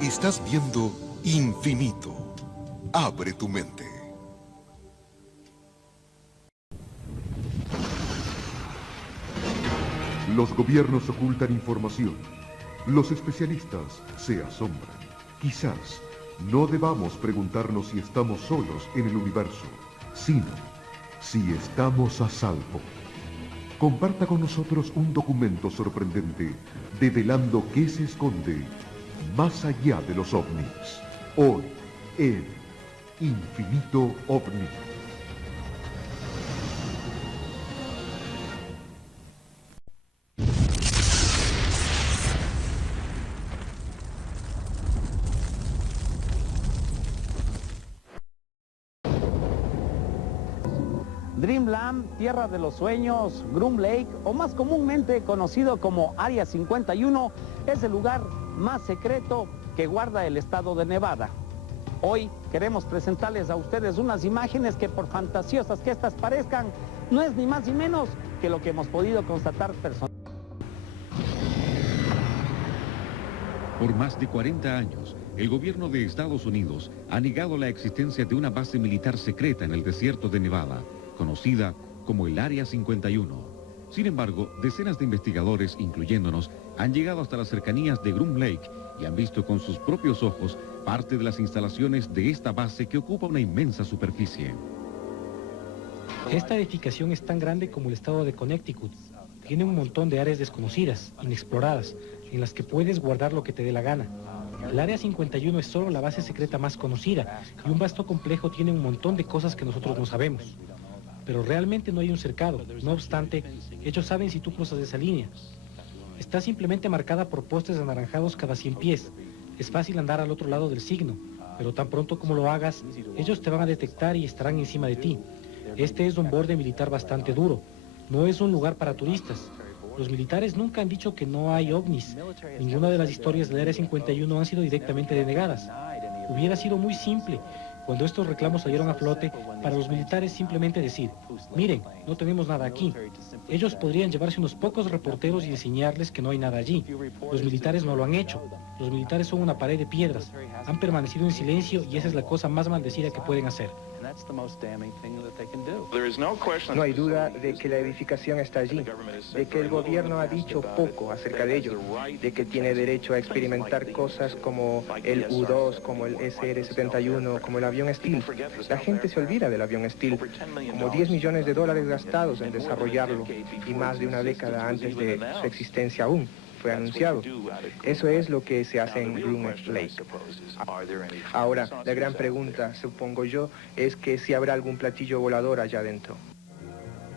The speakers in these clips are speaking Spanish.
Estás viendo Infinito. Abre tu mente. Los gobiernos ocultan información. Los especialistas se asombran. Quizás no debamos preguntarnos si estamos solos en el universo, sino si estamos a salvo. Comparta con nosotros un documento sorprendente develando qué se esconde más allá de los ovnis. Hoy, en Infinito OVNI. Dreamland, Tierra de los Sueños, Groom Lake, o más comúnmente conocido como Área 51, es el lugar más secreto que guarda el estado de Nevada. Hoy queremos presentarles a ustedes unas imágenes que, por fantasiosas que estas parezcan, no es ni más ni menos que lo que hemos podido constatar personalmente. Por más de 40 años, el gobierno de Estados Unidos ha negado la existencia de una base militar secreta en el desierto de Nevada, conocida como el Área 51. Sin embargo, decenas de investigadores, incluyéndonos, han llegado hasta las cercanías de Groom Lake y han visto con sus propios ojos parte de las instalaciones de esta base que ocupa una inmensa superficie. Esta edificación es tan grande como el estado de Connecticut. Tiene un montón de áreas desconocidas, inexploradas, en las que puedes guardar lo que te dé la gana. El Área 51 es solo la base secreta más conocida y un vasto complejo tiene un montón de cosas que nosotros no sabemos. Pero realmente no hay un cercado. No obstante, ellos saben si tú cruzas esa línea. Está simplemente marcada por postes anaranjados cada 100 pies. Es fácil andar al otro lado del signo, pero tan pronto como lo hagas, ellos te van a detectar y estarán encima de ti. Este es un borde militar bastante duro. No es un lugar para turistas. Los militares nunca han dicho que no hay ovnis. Ninguna de las historias del Área 51 han sido directamente denegadas. Hubiera sido muy simple, cuando estos reclamos salieron a flote, para los militares simplemente decir: miren, no tenemos nada aquí. Ellos podrían llevarse unos pocos reporteros y enseñarles que no hay nada allí. Los militares no lo han hecho. Los militares son una pared de piedras. Han permanecido en silencio y esa es la cosa más maldecida que pueden hacer. No hay duda de que la edificación está allí, de que el gobierno ha dicho poco acerca de ello, de que tiene derecho a experimentar cosas como el U-2, como el SR-71, como el avión Stealth. La gente se olvida del avión Stealth, como $10 millones gastados en desarrollarlo y más de una década antes de su existencia aún. Fue anunciado. Eso es lo que se hace en Groom Lake. Ahora, la gran pregunta, supongo yo, es que si habrá algún platillo volador allá adentro.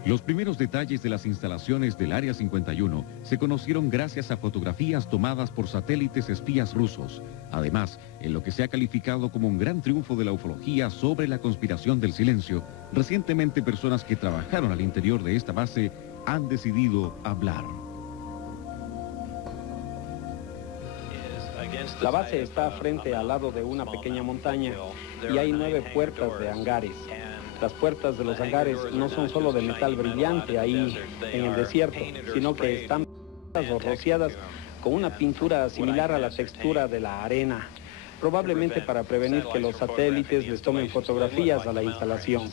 Los primeros detalles de las instalaciones del Área 51 se conocieron gracias a fotografías tomadas por satélites espías rusos. Además, en lo que se ha calificado como un gran triunfo de la ufología sobre la conspiración del silencio, recientemente personas que trabajaron al interior de esta base han decidido hablar. La base está frente al lado de una pequeña montaña y hay 9 puertas de hangares. Las puertas de los hangares no son solo de metal brillante ahí en el desierto, sino que están pintadas o rociadas con una pintura similar a la textura de la arena, probablemente para prevenir que los satélites les tomen fotografías a la instalación.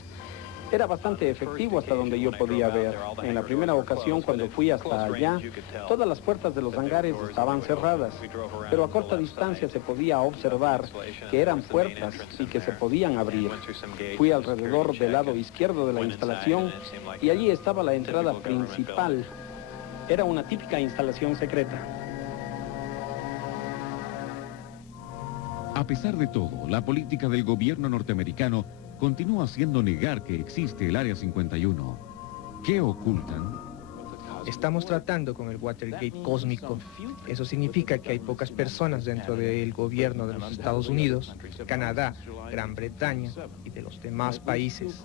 Era bastante efectivo hasta donde yo podía ver. En la primera ocasión, cuando fui hasta allá, todas las puertas de los hangares estaban cerradas, pero a corta distancia se podía observar que eran puertas y que se podían abrir. Fui alrededor del lado izquierdo de la instalación y allí estaba la entrada principal. Era una típica instalación secreta. A pesar de todo, la política del gobierno norteamericano continúa haciendo negar que existe el Área 51. ¿Qué ocultan? Estamos tratando con el Watergate cósmico. Eso significa que hay pocas personas dentro del gobierno de los Estados Unidos, Canadá, Gran Bretaña y de los demás países,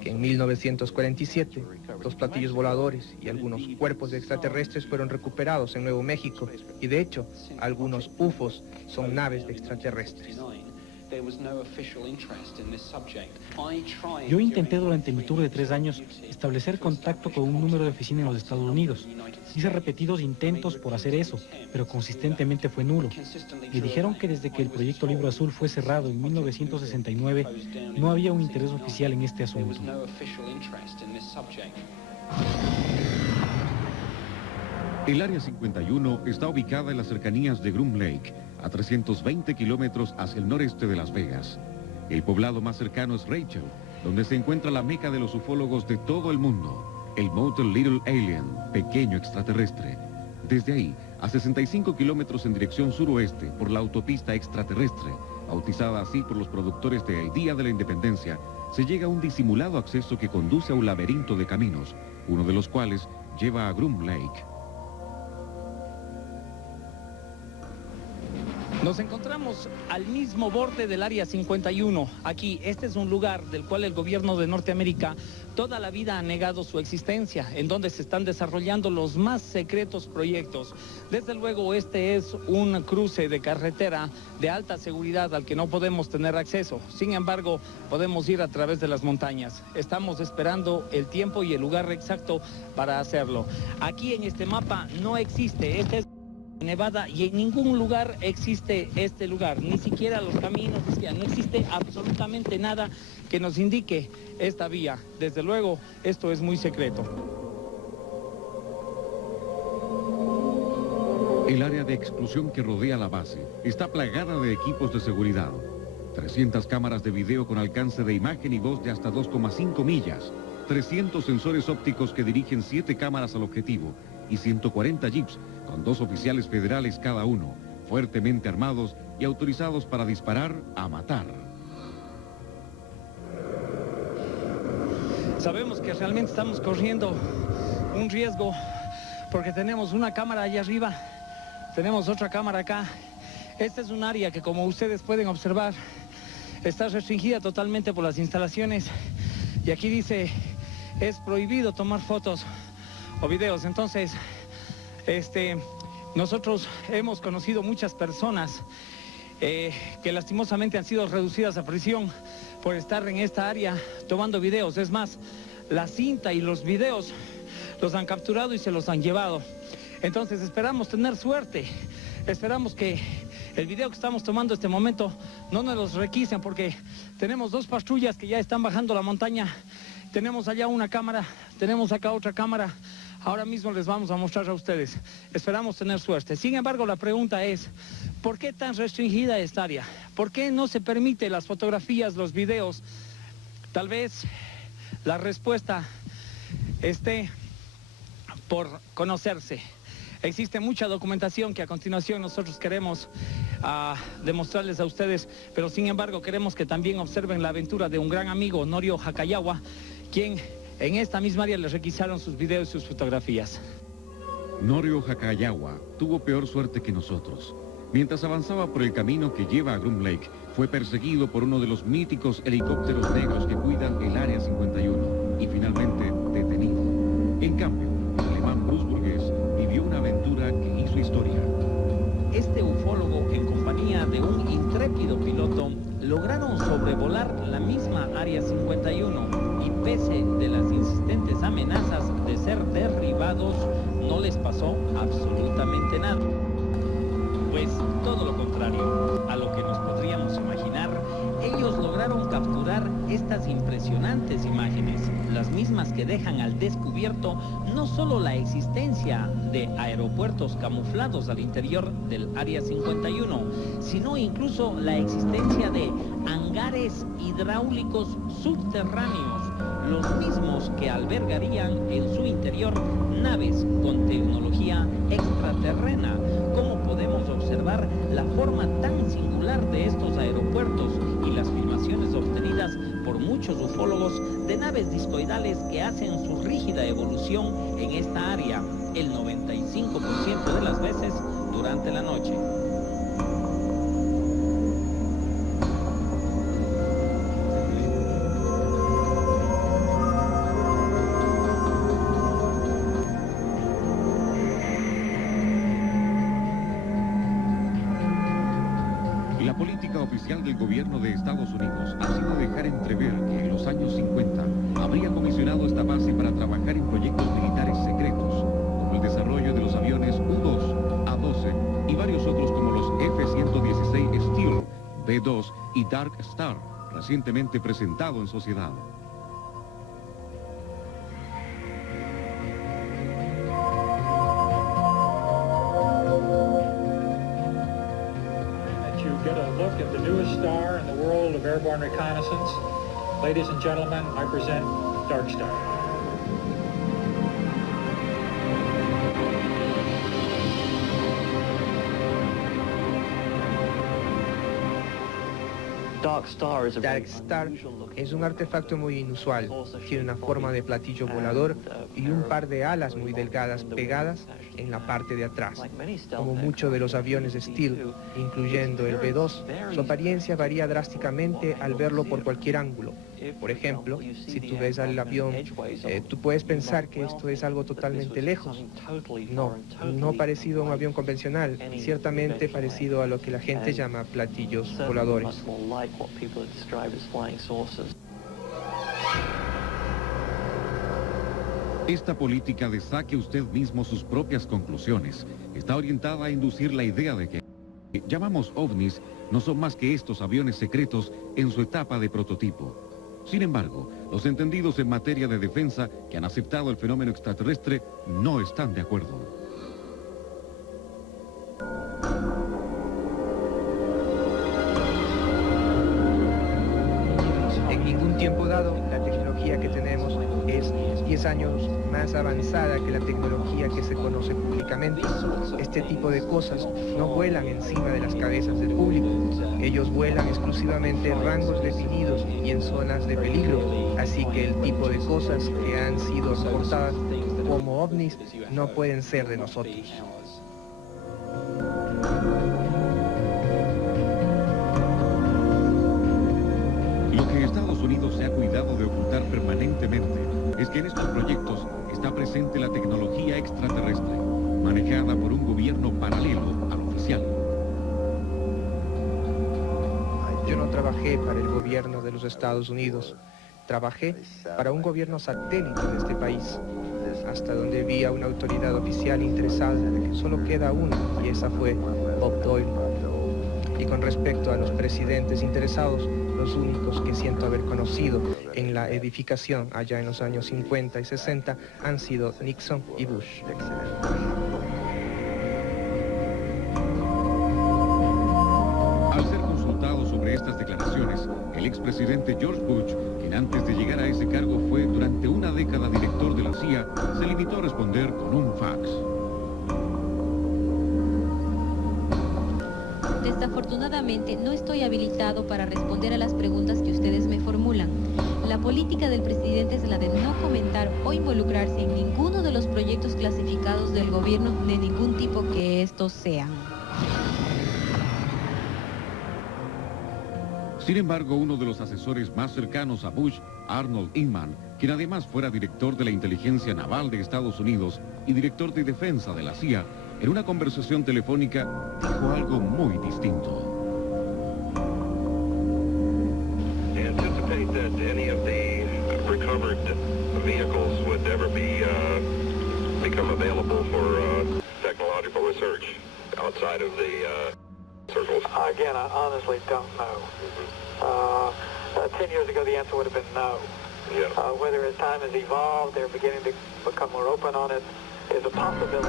que en 1947 los platillos voladores y algunos cuerpos extraterrestres fueron recuperados en Nuevo México y de hecho algunos UFOs son naves de extraterrestres. Yo intenté durante mi tour de 3 años establecer contacto con un número de oficina en los Estados Unidos. Hice repetidos intentos por hacer eso, pero consistentemente fue nulo. Me dijeron que desde que el proyecto Libro Azul fue cerrado en 1969, no había un interés oficial en este asunto. El Área 51 está ubicada en las cercanías de Groom Lake, a 320 kilómetros hacia el noreste de Las Vegas. El poblado más cercano es Rachel, donde se encuentra la meca de los ufólogos de todo el mundo, el Motel Little Alien, pequeño extraterrestre. Desde ahí, a 65 kilómetros en dirección suroeste por la autopista extraterrestre, bautizada así por los productores de El Día de la Independencia, se llega a un disimulado acceso que conduce a un laberinto de caminos, uno de los cuales lleva a Groom Lake. Nos encontramos al mismo borde del Área 51. Aquí, este es un lugar del cual el gobierno de Norteamérica toda la vida ha negado su existencia, en donde se están desarrollando los más secretos proyectos. Desde luego, este es un cruce de carretera de alta seguridad al que no podemos tener acceso. Sin embargo, podemos ir a través de las montañas. Estamos esperando el tiempo y el lugar exacto para hacerlo. Aquí en este mapa no existe, este es Nevada, y en ningún lugar existe este lugar, ni siquiera los caminos, no existe absolutamente nada que nos indique esta vía. Desde luego, esto es muy secreto. El área de exclusión que rodea la base está plagada de equipos de seguridad. 300 cámaras de video con alcance de imagen y voz de hasta 2,5 millas, 300 sensores ópticos que dirigen 7 cámaras al objetivo y 140 jeeps con 2 oficiales federales cada uno, fuertemente armados y autorizados para disparar a matar. Sabemos que realmente estamos corriendo un riesgo porque tenemos una cámara allá arriba, tenemos otra cámara acá. Esta es un área que, como ustedes pueden observar, está restringida totalmente por las instalaciones, y aquí dice, es prohibido tomar fotos o videos. Entonces, nosotros hemos conocido muchas personas que lastimosamente han sido reducidas a prisión por estar en esta área tomando videos. Es más, la cinta y los videos los han capturado y se los han llevado. Entonces esperamos tener suerte, esperamos que el video que estamos tomando en este momento no nos los requisen, porque tenemos 2 patrullas que ya están bajando la montaña, tenemos allá una cámara, tenemos acá otra cámara. Ahora mismo les vamos a mostrar a ustedes. Esperamos tener suerte. Sin embargo, la pregunta es, ¿por qué tan restringida esta área? ¿Por qué no se permite las fotografías, los videos? Tal vez la respuesta esté por conocerse. Existe mucha documentación que a continuación nosotros queremos demostrarles a ustedes, pero sin embargo queremos que también observen la aventura de un gran amigo, Norio Hakayawa, quien en esta misma área les requisaron sus videos y sus fotografías. Norio Hakayawa tuvo peor suerte que nosotros. Mientras avanzaba por el camino que lleva a Groom Lake, fue perseguido por uno de los míticos helicópteros negros que cuidan el Área 51 y finalmente detenido. En cambio, el alemán Bruce Burgess vivió una aventura que hizo historia. Este ufólogo, en compañía de un intrépido piloto, lograron sobrevolar la misma Área 51 y, pese de las insistentes amenazas de ser derribados, no les pasó absolutamente nada. Pues todo lo contrario a lo que nos podríamos imaginar, ellos lograron capturar estas impresionantes imágenes, las mismas que dejan al descubierto no solo la existencia de aeropuertos camuflados al interior del Área 51, sino incluso la existencia de hangares hidráulicos subterráneos, los mismos que albergarían en su interior naves con tecnología extraterrena. Como podemos observar la forma tan singular de estos aeropuertos y las filmaciones obtenidas por muchos ufólogos de naves discoidales que hacen su rígida evolución en esta área, el 95% de las veces durante la noche. oficial del gobierno de Estados Unidos ha sido dejar entrever que en los años 50 habría comisionado esta base para trabajar en proyectos militares secretos, como el desarrollo de los aviones U-2, A-12 y varios otros como los F-116 Steel, B-2 y Dark Star, recientemente presentado en sociedad. Get a look at the newest star in the world of airborne reconnaissance. Ladies and gentlemen, I present Dark Star. Dark Star es un artefacto muy inusual. Tiene una forma de platillo volador y un par de alas muy delgadas pegadas en la parte de atrás. Como muchos de los aviones Steel, incluyendo el B-2, su apariencia varía drásticamente al verlo por cualquier ángulo. Por ejemplo, si tú ves al avión, tú puedes pensar que esto es algo totalmente lejos. No parecido a un avión convencional, ciertamente parecido a lo que la gente llama platillos voladores. Esta política de saque usted mismo sus propias conclusiones está orientada a inducir la idea de que llamamos ovnis no son más que estos aviones secretos en su etapa de prototipo. Sin embargo, los entendidos en materia de defensa que han aceptado el fenómeno extraterrestre no están de acuerdo. En ningún tiempo dado, la tecnología que tenemos es 10 años más avanzada que la tecnología que se conoce públicamente. Este tipo de cosas no vuelan encima de las cabezas del público. Ellos vuelan exclusivamente en rangos definidos y en zonas de peligro. Así que el tipo de cosas que han sido reportadas como ovnis no pueden ser de nosotros. Lo que Estados Unidos se ha cuidado de ocultar permanentemente es que en estos proyectos está presente la tecnología extraterrestre, manejada por un gobierno paralelo al oficial. Yo no trabajé para el gobierno de los Estados Unidos. Trabajé para un gobierno satélite de este país. Hasta donde vi a una autoridad oficial interesada, solo queda una, y esa fue Bob Doyle. Y con respecto a los presidentes interesados, los únicos que siento haber conocido en la edificación allá en los años 50 y 60 han sido Nixon y Bush. Al ser consultado sobre estas declaraciones, el expresidente George Bush, quien antes de llegar a ese cargo fue durante una década director de la CIA, se limitó a responder con un fax. Desafortunadamente, no estoy habilitado para responder a las preguntas que ustedes me formulan. La política del presidente es la de no comentar o involucrarse en ninguno de los proyectos clasificados del gobierno de ningún tipo que estos sean. Sin embargo, uno de los asesores más cercanos a Bush, Arnold Inman, quien además fuera director de la inteligencia naval de Estados Unidos y director de defensa de la CIA, en una conversación telefónica dijo algo muy distinto. Anticipate that any of the recovered vehicles would ever become available for technological research outside of the circles? Again, I honestly don't know. 10 years ago, the answer would have been no. Yeah. Whether as time has evolved, they're beginning to become more open on it, is a possibility.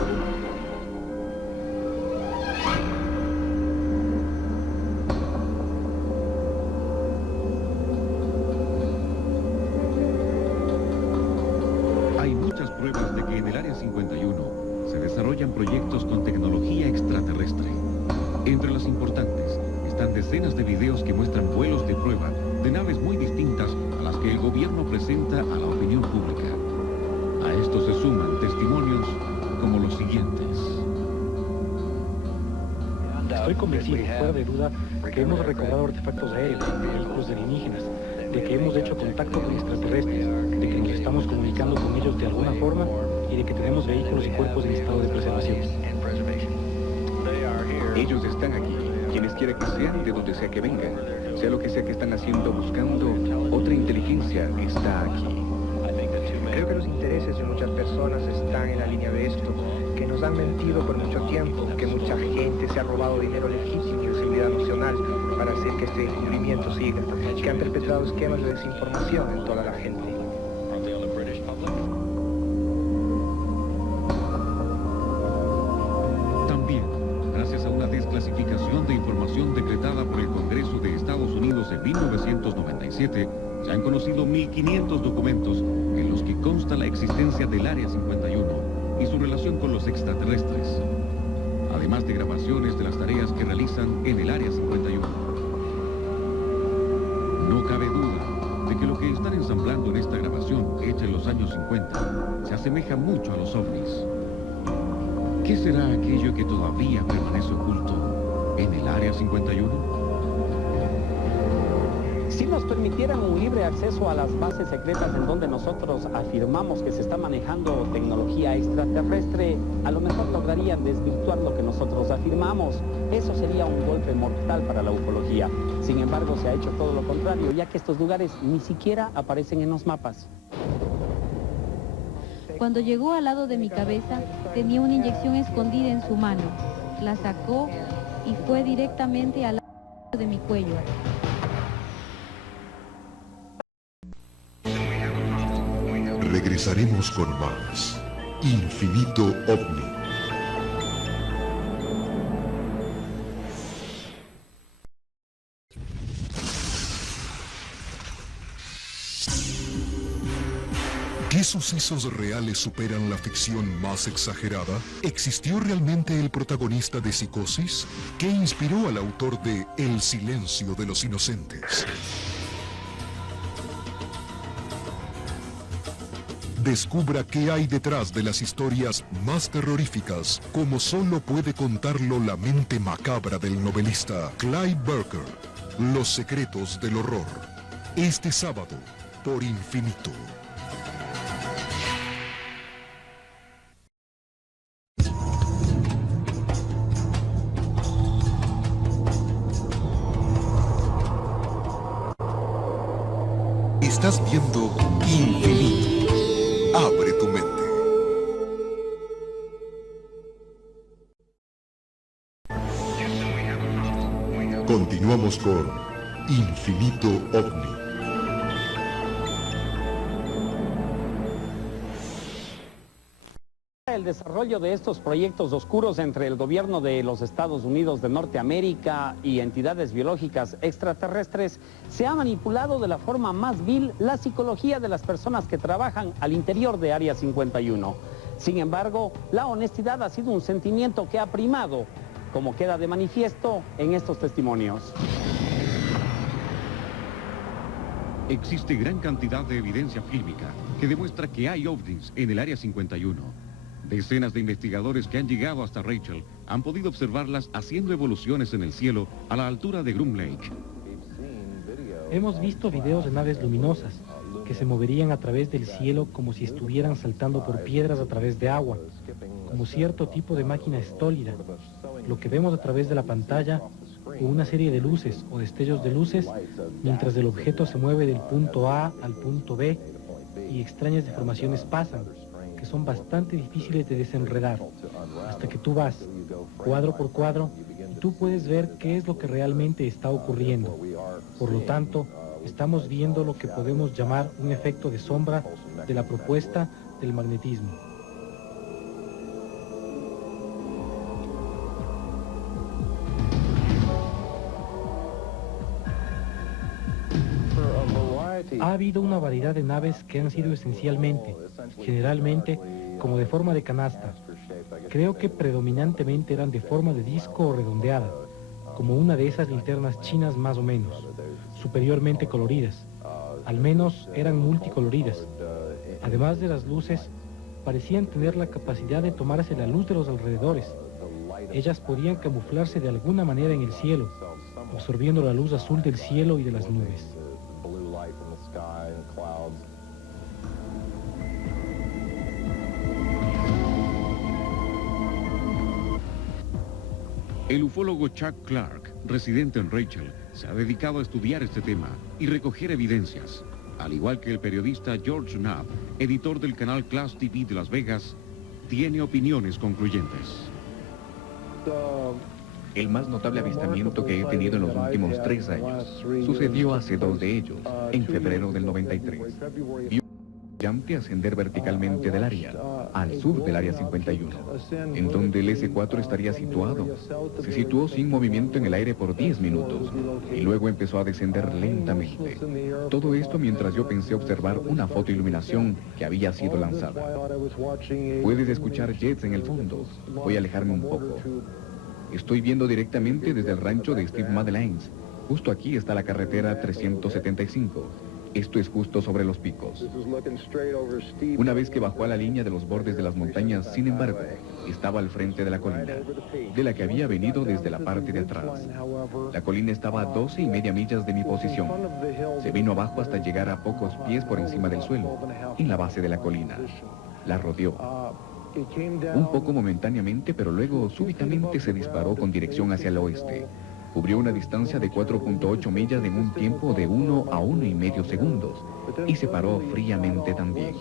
Hay muchas pruebas de que en el Área 51 se desarrollan proyectos con tecnología extraterrestre. Entre las importantes están decenas de videos que muestran vuelos de prueba de naves muy distintas a las que el gobierno presenta a la opinión pública. A esto se suman testimonios como los siguientes. Estoy convencido, fuera de duda, que hemos recobrado artefactos aéreos, vehículos alienígenas, de que hemos hecho contacto con extraterrestres, de que nos estamos comunicando con ellos de alguna forma y de que tenemos vehículos y cuerpos en estado de preservación. Ellos están aquí quienes quiera que sean, de donde sea que vengan, sea lo que sea que están haciendo, buscando, otra inteligencia está aquí. Creo que los intereses de muchas personas están en la línea de esto, que nos han mentido por mucho tiempo, que mucha gente se ha robado dinero legítimo de seguridad nacional para hacer que este descubrimiento siga, que han perpetrado esquemas de desinformación en toda la gente. También, gracias a una desclasificación de información decretada por el Congreso de Estados Unidos en 1997, se han conocido 1.500 documentos en los que consta la existencia del Área 51 y su relación con los extraterrestres, además de grabaciones de las tareas que realizan en el Área 51. No cabe duda de que lo que están ensamblando en esta grabación, hecha en los años 50, se asemeja mucho a los ovnis. ¿Qué será aquello que todavía permanece oculto en el Área 51? Si nos permitieran un libre acceso a las bases secretas en donde nosotros afirmamos que se está manejando tecnología extraterrestre, a lo mejor lograrían desvirtuar lo que nosotros afirmamos. Eso sería un golpe mortal para la ufología. Sin embargo, se ha hecho todo lo contrario, ya que estos lugares ni siquiera aparecen en los mapas. Cuando llegó al lado de mi cabeza, tenía una inyección escondida en su mano. La sacó y fue directamente al lado de mi cuello. Regresaremos con más Infinito OVNI. ¿Qué sucesos reales superan la ficción más exagerada? ¿Existió realmente el protagonista de Psicosis? ¿Qué inspiró al autor de El silencio de los inocentes? Descubra qué hay detrás de las historias más terroríficas, como solo puede contarlo la mente macabra del novelista Clive Barker. Los secretos del horror. Este sábado, por Infinito. Estás viendo Infinito. Abre tu mente. Continuamos con Infinito OVNI. El desarrollo de estos proyectos oscuros entre el gobierno de los Estados Unidos de Norteamérica y entidades biológicas extraterrestres se ha manipulado de la forma más vil la psicología de las personas que trabajan al interior de Área 51. Sin embargo, la honestidad ha sido un sentimiento que ha primado, como queda de manifiesto en estos testimonios. Existe gran cantidad de evidencia fílmica que demuestra que hay ovnis en el Área 51. Decenas de investigadores que han llegado hasta Rachel han podido observarlas haciendo evoluciones en el cielo a la altura de Groom Lake. Hemos visto videos de naves luminosas que se moverían a través del cielo como si estuvieran saltando por piedras a través de agua, como cierto tipo de máquina estólida. Lo que vemos a través de la pantalla, o una serie de luces o destellos de luces, mientras el objeto se mueve del punto A al punto B y extrañas deformaciones pasan, que son bastante difíciles de desenredar, hasta que tú vas cuadro por cuadro y tú puedes ver qué es lo que realmente está ocurriendo. Por lo tanto, estamos viendo lo que podemos llamar un efecto de sombra de la propuesta del magnetismo. Ha habido una variedad de naves que han sido esencialmente, generalmente, como de forma de canasta. Creo que predominantemente eran de forma de disco o redondeada, como una de esas linternas chinas más o menos, superiormente coloridas. Al menos eran multicoloridas. Además de las luces, parecían tener la capacidad de tomarse la luz de los alrededores. Ellas podían camuflarse de alguna manera en el cielo, absorbiendo la luz azul del cielo y de las nubes. El ufólogo Chuck Clark residente en Rachel, se ha dedicado a estudiar este tema y recoger evidencias, al igual que el periodista George Knapp, editor del canal Class TV de Las Vegas, tiene opiniones concluyentes. El más notable avistamiento que he tenido en los últimos 3 años sucedió hace 2 de ellos, en febrero del 93. Vi un brillante ascender verticalmente del área, al sur del área 51, en donde el S-4 estaría situado. Se situó sin movimiento en el aire por 10 minutos y luego empezó a descender lentamente. Todo esto mientras yo pensé observar una fotoiluminación que había sido lanzada. Puedes escuchar jets en el fondo. Voy a alejarme un poco. Estoy viendo directamente desde el rancho de Steve Madeleines. Justo aquí está la carretera 375. Esto es justo sobre los picos. Una vez que bajó a la línea de los bordes de las montañas, sin embargo, estaba al frente de la colina, de la que había venido desde la parte de atrás. La colina estaba a 12,5 millas de mi posición. Se vino abajo hasta llegar a pocos pies por encima del suelo, en la base de la colina. La rodeó. Un poco momentáneamente, pero luego súbitamente se disparó con dirección hacia el oeste. Cubrió una distancia de 4.8 millas en un tiempo de 1 a 1,5 segundos y se paró fríamente también,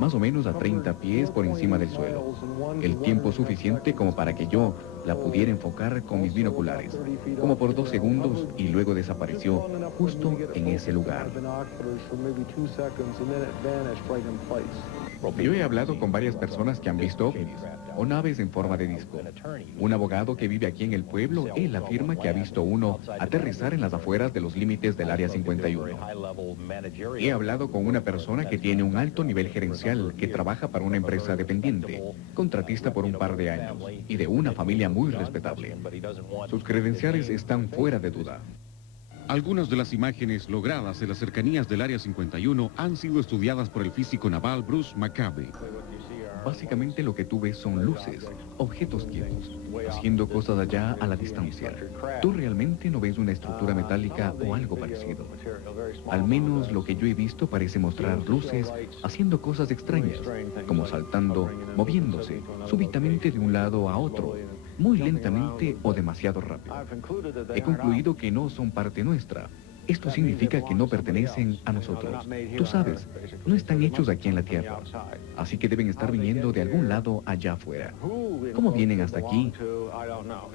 más o menos a 30 pies por encima del suelo. El tiempo suficiente como para que yo la pudiera enfocar con mis binoculares, como por 2 segundos, y luego desapareció justo en ese lugar. Yo he hablado con varias personas que han visto ovnis o naves en forma de disco. Un abogado que vive aquí en el pueblo, él afirma que ha visto uno aterrizar en las afueras de los límites del área 51. He hablado con una persona que tiene un alto nivel gerencial, que trabaja para una empresa dependiente, contratista por un par de años, y de una familia muy respetable. Sus credenciales están fuera de duda. Algunas de las imágenes logradas en las cercanías del Área 51 han sido estudiadas por el físico naval Bruce McCabe. Básicamente lo que tú ves son luces, objetos quietos, haciendo cosas allá a la distancia. Tú realmente no ves una estructura metálica o algo parecido. Al menos lo que yo he visto parece mostrar luces haciendo cosas extrañas, como saltando, moviéndose, súbitamente de un lado a otro, muy lentamente o demasiado rápido. He concluido que no son parte nuestra. Esto significa que no pertenecen a nosotros. Tú sabes, no están hechos aquí en la Tierra. Así que deben estar viniendo de algún lado allá afuera. ¿Cómo vienen hasta aquí?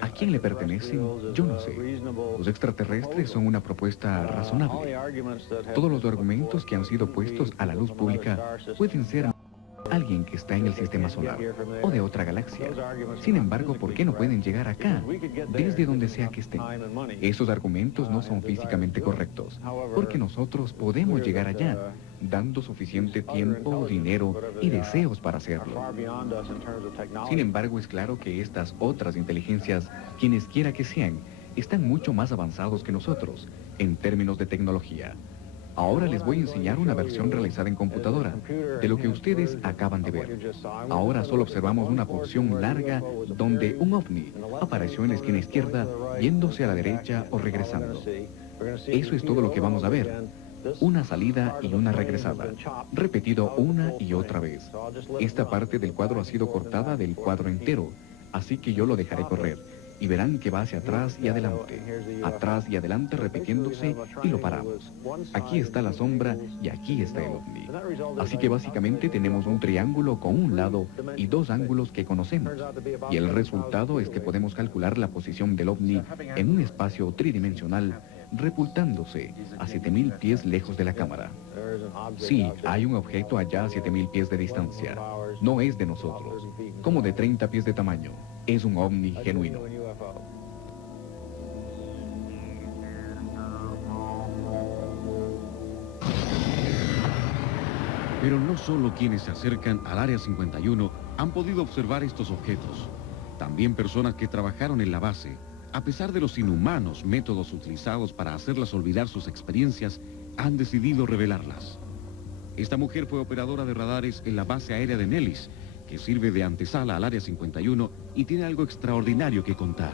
¿A quién le pertenecen? Yo no sé. Los extraterrestres son una propuesta razonable. Todos los argumentos que han sido puestos a la luz pública pueden ser alguien que está en el sistema solar o de otra galaxia. Sin embargo, ¿por qué no pueden llegar acá, desde donde sea que estén? Esos argumentos no son físicamente correctos, porque nosotros podemos llegar allá, dando suficiente tiempo, dinero y deseos para hacerlo. Sin embargo, es claro que estas otras inteligencias, quienes quiera que sean, están mucho más avanzados que nosotros, en términos de tecnología. Ahora les voy a enseñar una versión realizada en computadora de lo que ustedes acaban de ver. Ahora solo observamos una porción larga donde un ovni apareció en la esquina izquierda, yéndose a la derecha o regresando. Eso es todo lo que vamos a ver. Una salida y una regresada, repetido una y otra vez. Esta parte del cuadro ha sido cortada del cuadro entero, así que yo lo dejaré correr. Y verán que va hacia atrás y adelante repitiéndose, y lo paramos. Aquí está la sombra y aquí está el ovni. Así que básicamente tenemos un triángulo con un lado y 2 ángulos que conocemos. Y el resultado es que podemos calcular la posición del ovni en un espacio tridimensional, repultándose a 7,000 pies lejos de la cámara. Sí, hay un objeto allá a 7,000 pies de distancia. No es de nosotros, como de 30 pies de tamaño. Es un ovni genuino. Pero no solo quienes se acercan al Área 51 han podido observar estos objetos. También personas que trabajaron en la base, a pesar de los inhumanos métodos utilizados para hacerlas olvidar sus experiencias, han decidido revelarlas. Esta mujer fue operadora de radares en la base aérea de Nellis, que sirve de antesala al Área 51 y tiene algo extraordinario que contar.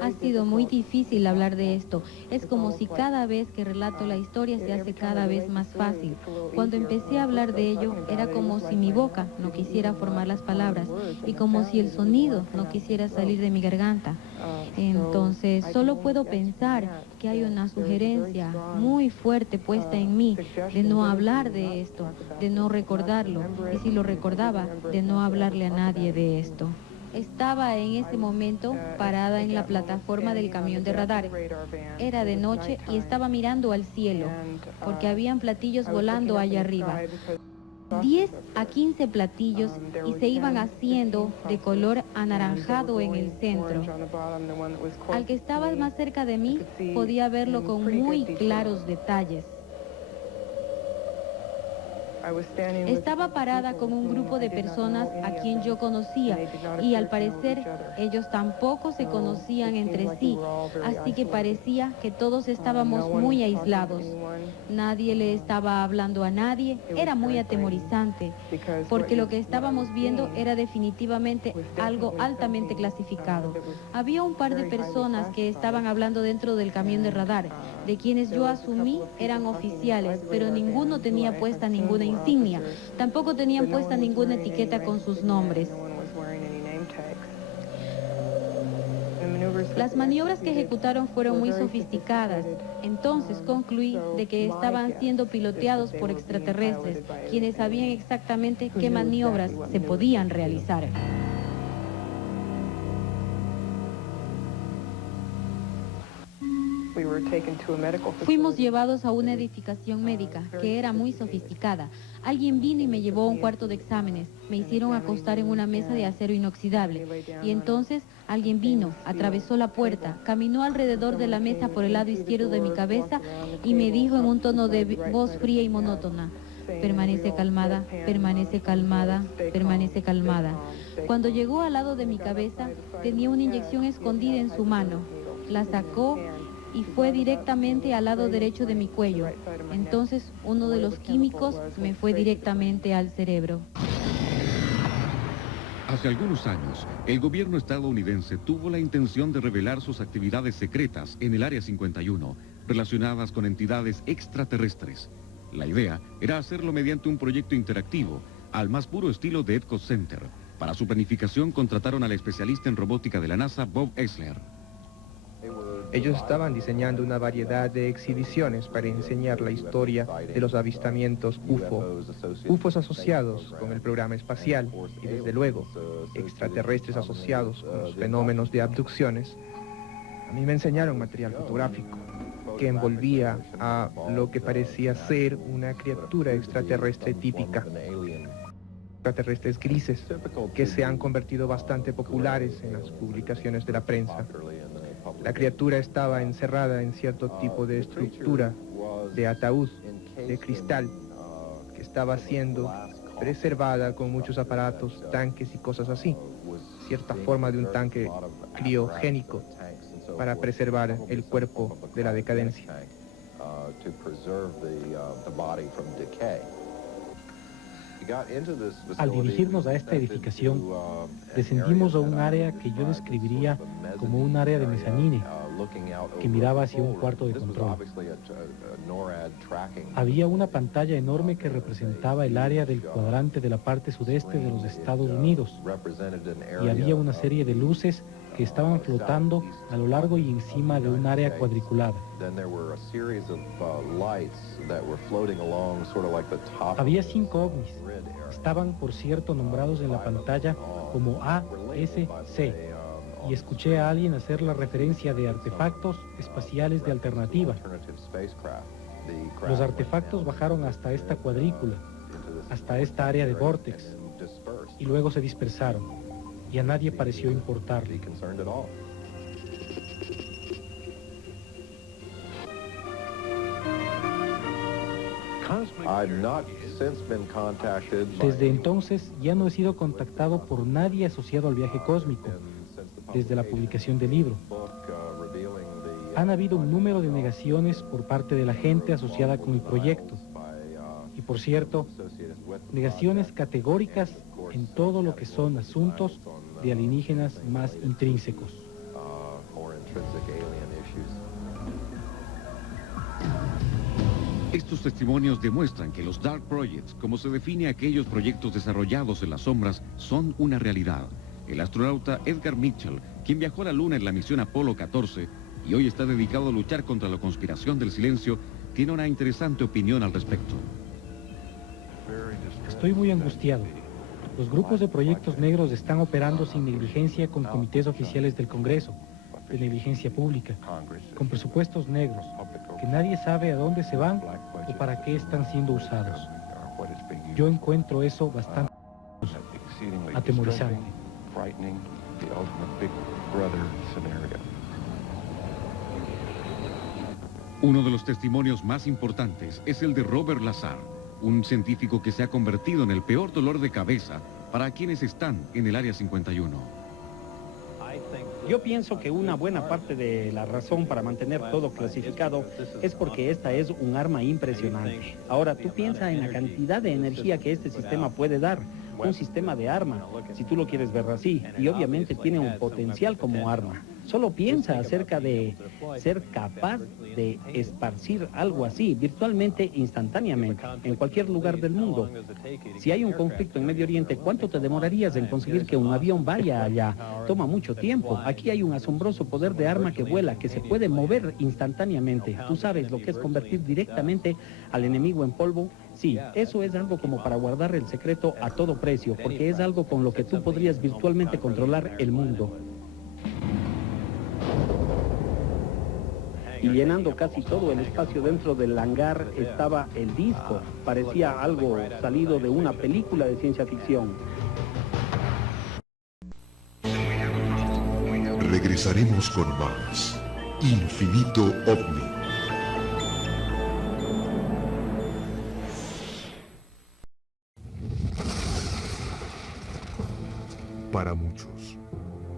Ha sido muy difícil hablar de esto. Es como si cada vez que relato la historia se hace cada vez más fácil. Cuando empecé a hablar de ello, era como si mi boca no quisiera formar las palabras y como si el sonido no quisiera salir de mi garganta. Entonces, solo puedo pensar que hay una sugerencia muy fuerte puesta en mí de no hablar de esto, de no recordarlo, y si lo recordaba, de no hablarle a nadie de esto. Estaba en ese momento parada en la plataforma del camión de radar. Era de noche y estaba mirando al cielo, porque habían platillos volando allá arriba. 10 a 15 platillos y se iban haciendo de color anaranjado en el centro. Al que estaba más cerca de mí podía verlo con muy claros detalles. Estaba parada con un grupo de personas a quien yo conocía y al parecer ellos tampoco se conocían entre sí, así que parecía que todos estábamos muy aislados. Nadie le estaba hablando a nadie, era muy atemorizante, porque lo que estábamos viendo era definitivamente algo altamente clasificado. Había un par de personas que estaban hablando dentro del camión de radar, de quienes yo asumí eran oficiales, pero ninguno tenía puesta ninguna insignia, tampoco tenían puesta ninguna etiqueta con sus nombres. Las maniobras que ejecutaron fueron muy sofisticadas, entonces concluí de que estaban siendo piloteados por extraterrestres, quienes sabían exactamente qué maniobras se podían realizar. Fuimos llevados a una edificación médica que era muy sofisticada. Alguien vino y me llevó a un cuarto de exámenes. Me hicieron acostar en una mesa de acero inoxidable. Y entonces alguien vino, atravesó la puerta, caminó alrededor de la mesa por el lado izquierdo de mi cabeza y me dijo en un tono de voz fría y monótona: permanece calmada, permanece calmada, permanece calmada. Cuando llegó al lado de mi cabeza, tenía una inyección escondida en su mano. La sacó y fue directamente al lado derecho de mi cuello. Entonces, uno de los químicos me fue directamente al cerebro. Hace algunos años, el gobierno estadounidense tuvo la intención de revelar sus actividades secretas en el Área 51, relacionadas con entidades extraterrestres. La idea era hacerlo mediante un proyecto interactivo, al más puro estilo de Epcot Center. Para su planificación contrataron al especialista en robótica de la NASA, Bob Esler. Ellos estaban diseñando una variedad de exhibiciones para enseñar la historia de los avistamientos UFO, UFOs asociados con el programa espacial y desde luego extraterrestres asociados con los fenómenos de abducciones. A mí me enseñaron material fotográfico que envolvía a lo que parecía ser una criatura extraterrestre típica. Extraterrestres grises que se han convertido bastante populares en las publicaciones de la prensa. La criatura estaba encerrada en cierto tipo de estructura, de ataúd, de cristal, que estaba siendo preservada con muchos aparatos, tanques y cosas así. Cierta forma de un tanque criogénico para preservar el cuerpo de la decadencia. Al dirigirnos a esta edificación, descendimos a un área que yo describiría como un área de mezanine, que miraba hacia un cuarto de control. Había una pantalla enorme que representaba el área del cuadrante de la parte sudeste de los Estados Unidos, y había una serie de luces que estaban flotando a lo largo y encima de un área cuadriculada. Había 5 ovnis. Estaban, por cierto, nombrados en la pantalla como A, S, C, y escuché a alguien hacer la referencia de artefactos espaciales de alternativa. Los artefactos bajaron hasta esta cuadrícula, hasta esta área de vórtex, y luego se dispersaron, y a nadie pareció importarle. Desde entonces ya no he sido contactado por nadie asociado al viaje cósmico, desde la publicación del libro. Han habido un número de negaciones por parte de la gente asociada con el proyecto. Y por cierto, negaciones categóricas en todo lo que son asuntos de alienígenas más intrínsecos. Estos testimonios demuestran que los Dark Projects, como se define aquellos proyectos desarrollados en las sombras, son una realidad. El astronauta Edgar Mitchell, quien viajó a la Luna en la misión Apolo 14 y hoy está dedicado a luchar contra la conspiración del silencio, tiene una interesante opinión al respecto. Estoy muy angustiado. Los grupos de proyectos negros están operando sin negligencia con comités oficiales del Congreso, de negligencia pública, con presupuestos negros, que nadie sabe a dónde se van o para qué están siendo usados. Yo encuentro eso bastante atemorizante. Uno de los testimonios más importantes es el de Robert Lazar, un científico que se ha convertido en el peor dolor de cabeza para quienes están en el Área 51. Yo pienso que una buena parte de la razón para mantener todo clasificado es porque esta es un arma impresionante. Ahora, tú piensa en la cantidad de energía que este sistema puede dar. Un sistema de arma, si tú lo quieres ver así, y obviamente tiene un potencial como arma. Solo piensa acerca de ser capaz de esparcir algo así virtualmente, instantáneamente, en cualquier lugar del mundo. Si hay un conflicto en Medio Oriente, ¿cuánto te demorarías en conseguir que un avión vaya allá? Toma mucho tiempo. Aquí hay un asombroso poder de arma que vuela, que se puede mover instantáneamente. ¿Tú sabes lo que es convertir directamente al enemigo en polvo? Sí, eso es algo como para guardar el secreto a todo precio, porque es algo con lo que tú podrías virtualmente controlar el mundo. Y llenando casi todo el espacio dentro del hangar estaba el disco. Parecía algo salido de una película de ciencia ficción. Regresaremos con más Infinito OVNI. Para muchos,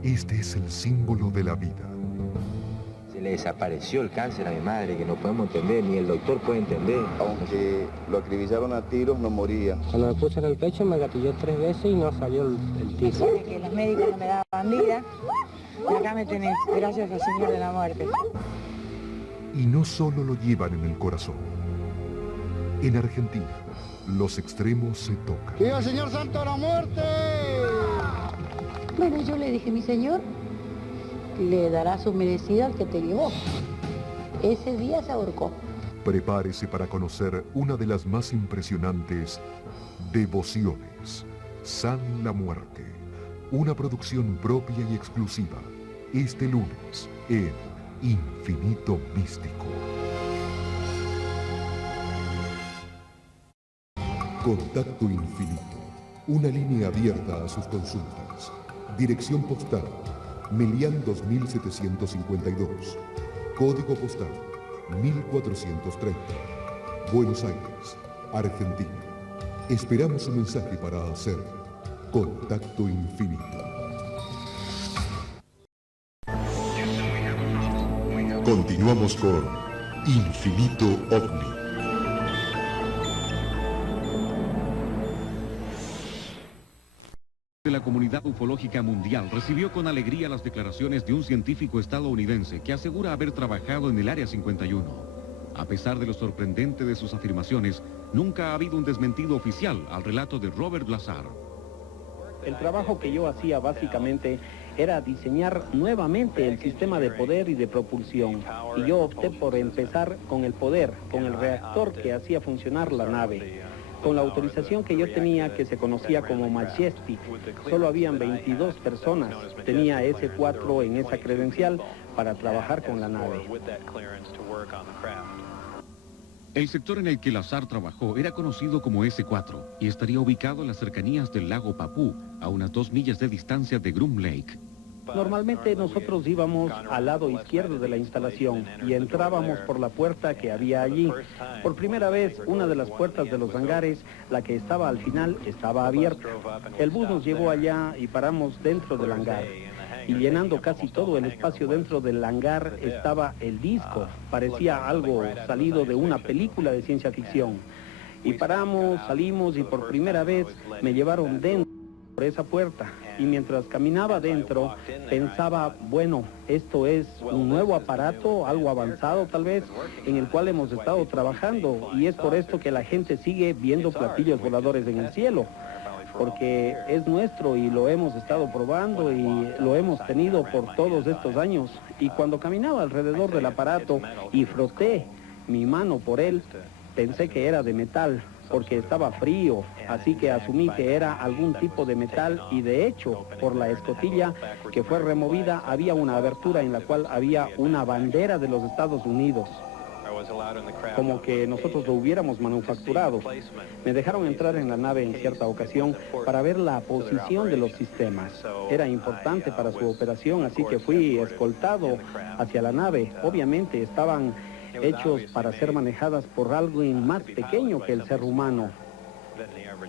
este es el símbolo de la vida. Se le desapareció el cáncer a mi madre, que no podemos entender, ni el doctor puede entender. Aunque lo acribillaron a tiros, no moría. Cuando me puse en el pecho me gatilló 3 veces y no salió el tiro. Que los médicos no me daban vida, y acá me tenés, gracias al Señor de la muerte. Y no solo lo llevan en el corazón. En Argentina, los extremos se tocan. ¡Viva el Señor Santo de la Muerte! Bueno, yo le dije, mi señor, le dará su merecida al que te llevó. Ese día se ahorcó. Prepárese para conocer una de las más impresionantes devociones, San la Muerte, una producción propia y exclusiva, este lunes en Infinito Místico. Contacto Infinito, una línea abierta a sus consultas. Dirección postal, Melián 2752, código postal 1430, Buenos Aires, Argentina. Esperamos su mensaje para hacer Contacto Infinito. Continuamos con Infinito OVNI. La comunidad ufológica mundial recibió con alegría las declaraciones de un científico estadounidense que asegura haber trabajado en el Área 51. A pesar de lo sorprendente de sus afirmaciones, nunca ha habido un desmentido oficial al relato de Robert Lazar. El trabajo que yo hacía básicamente era diseñar nuevamente el sistema de poder y de propulsión. Y yo opté por empezar con el poder, con el reactor que hacía funcionar la nave. Con la autorización que yo tenía, que se conocía como Majestic, solo habían 22 personas. Tenía S4 en esa credencial para trabajar con la nave. El sector en el que Lazar trabajó era conocido como S4 y estaría ubicado en las cercanías del lago Papú, a unas 2 millas de distancia de Groom Lake. Normalmente nosotros íbamos al lado izquierdo de la instalación y entrábamos por la puerta que había allí. Por primera vez, una de las puertas de los hangares, la que estaba al final, estaba abierta. El bus nos llevó allá y paramos dentro del hangar. Y llenando casi todo el espacio dentro del hangar estaba el disco. Parecía algo salido de una película de ciencia ficción. Y paramos, salimos y por primera vez me llevaron dentro. por esa puerta y mientras caminaba adentro pensaba, bueno, esto es un nuevo aparato, algo avanzado tal vez, en el cual hemos estado trabajando y es por esto que la gente sigue viendo platillos voladores en el cielo, porque es nuestro y lo hemos estado probando y lo hemos tenido por todos estos años. Y cuando caminaba alrededor del aparato y froté mi mano por él, pensé que era de metal, porque estaba frío, así que asumí que era algún tipo de metal y de hecho, por la escotilla que fue removida, había una abertura en la cual había una bandera de los Estados Unidos, como que nosotros lo hubiéramos manufacturado. Me dejaron entrar en la nave en cierta ocasión para ver la posición de los sistemas. Era importante para su operación, así que fui escoltado hacia la nave. Obviamente estaban hechos para ser manejadas por alguien más pequeño que el ser humano.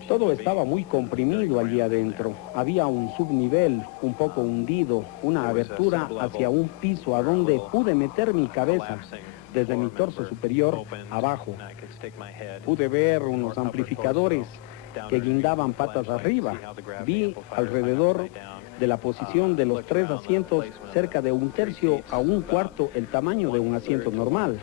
Todo estaba muy comprimido allí adentro. Había un subnivel un poco hundido, una abertura hacia un piso a donde pude meter mi cabeza desde mi torso superior abajo. Pude ver unos amplificadores que guindaban patas arriba. Vi alrededor de la posición de los 3 asientos cerca de 1/3 a 1/4 el tamaño de un asiento normal.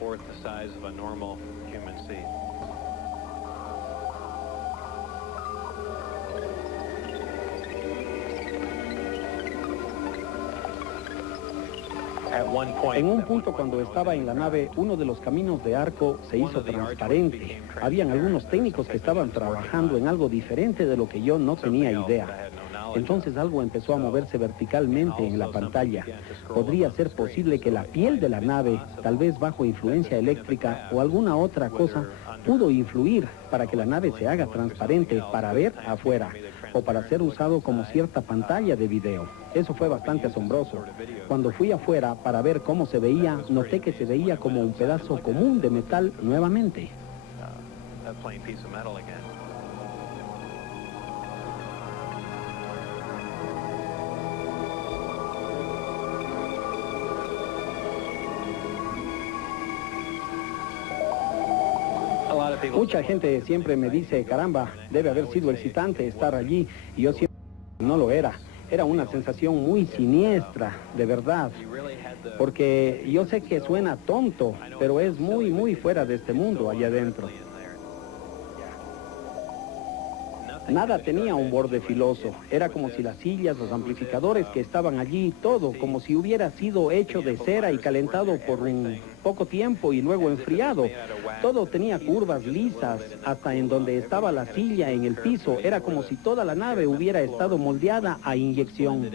En un punto cuando estaba en la nave, uno de los caminos de arco se hizo transparente. Habían algunos técnicos que estaban trabajando en algo diferente de lo que yo no tenía idea. Entonces algo empezó a moverse verticalmente en la pantalla. Podría ser posible que la piel de la nave, tal vez bajo influencia eléctrica o alguna otra cosa, pudo influir para que la nave se haga transparente para ver afuera o para ser usado como cierta pantalla de video. Eso fue bastante asombroso. Cuando fui afuera para ver cómo se veía, noté que se veía como un pedazo común de metal nuevamente. Mucha gente siempre me dice, caramba, debe haber sido excitante estar allí, y yo siempre no lo era. Era una sensación muy siniestra, de verdad, porque yo sé que suena tonto, pero es muy, muy fuera de este mundo allá adentro. Nada tenía un borde filoso, era como si las sillas, los amplificadores que estaban allí, todo como si hubiera sido hecho de cera y calentado por un poco tiempo y luego enfriado. Todo tenía curvas lisas, hasta en donde estaba la silla en el piso, era como si toda la nave hubiera estado moldeada a inyección.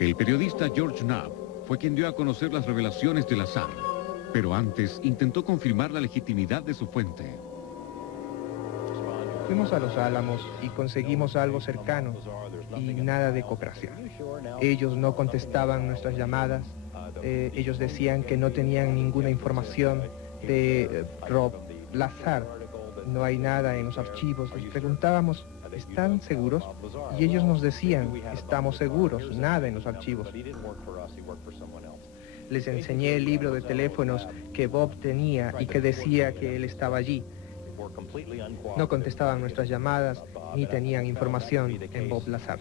El periodista George Knapp fue quien dio a conocer las revelaciones del Lazar, pero antes intentó confirmar la legitimidad de su fuente. Fuimos a Los Álamos y conseguimos algo cercano y nada de cooperación. Ellos no contestaban nuestras llamadas, ellos decían que no tenían ninguna información de Rob Lazar. No hay nada en los archivos. Les preguntábamos, ¿están seguros? Y ellos nos decían, estamos seguros, nada en los archivos. Les enseñé el libro de teléfonos que Bob tenía y que decía que él estaba allí. No contestaban nuestras llamadas ni tenían información en Bob Lazar.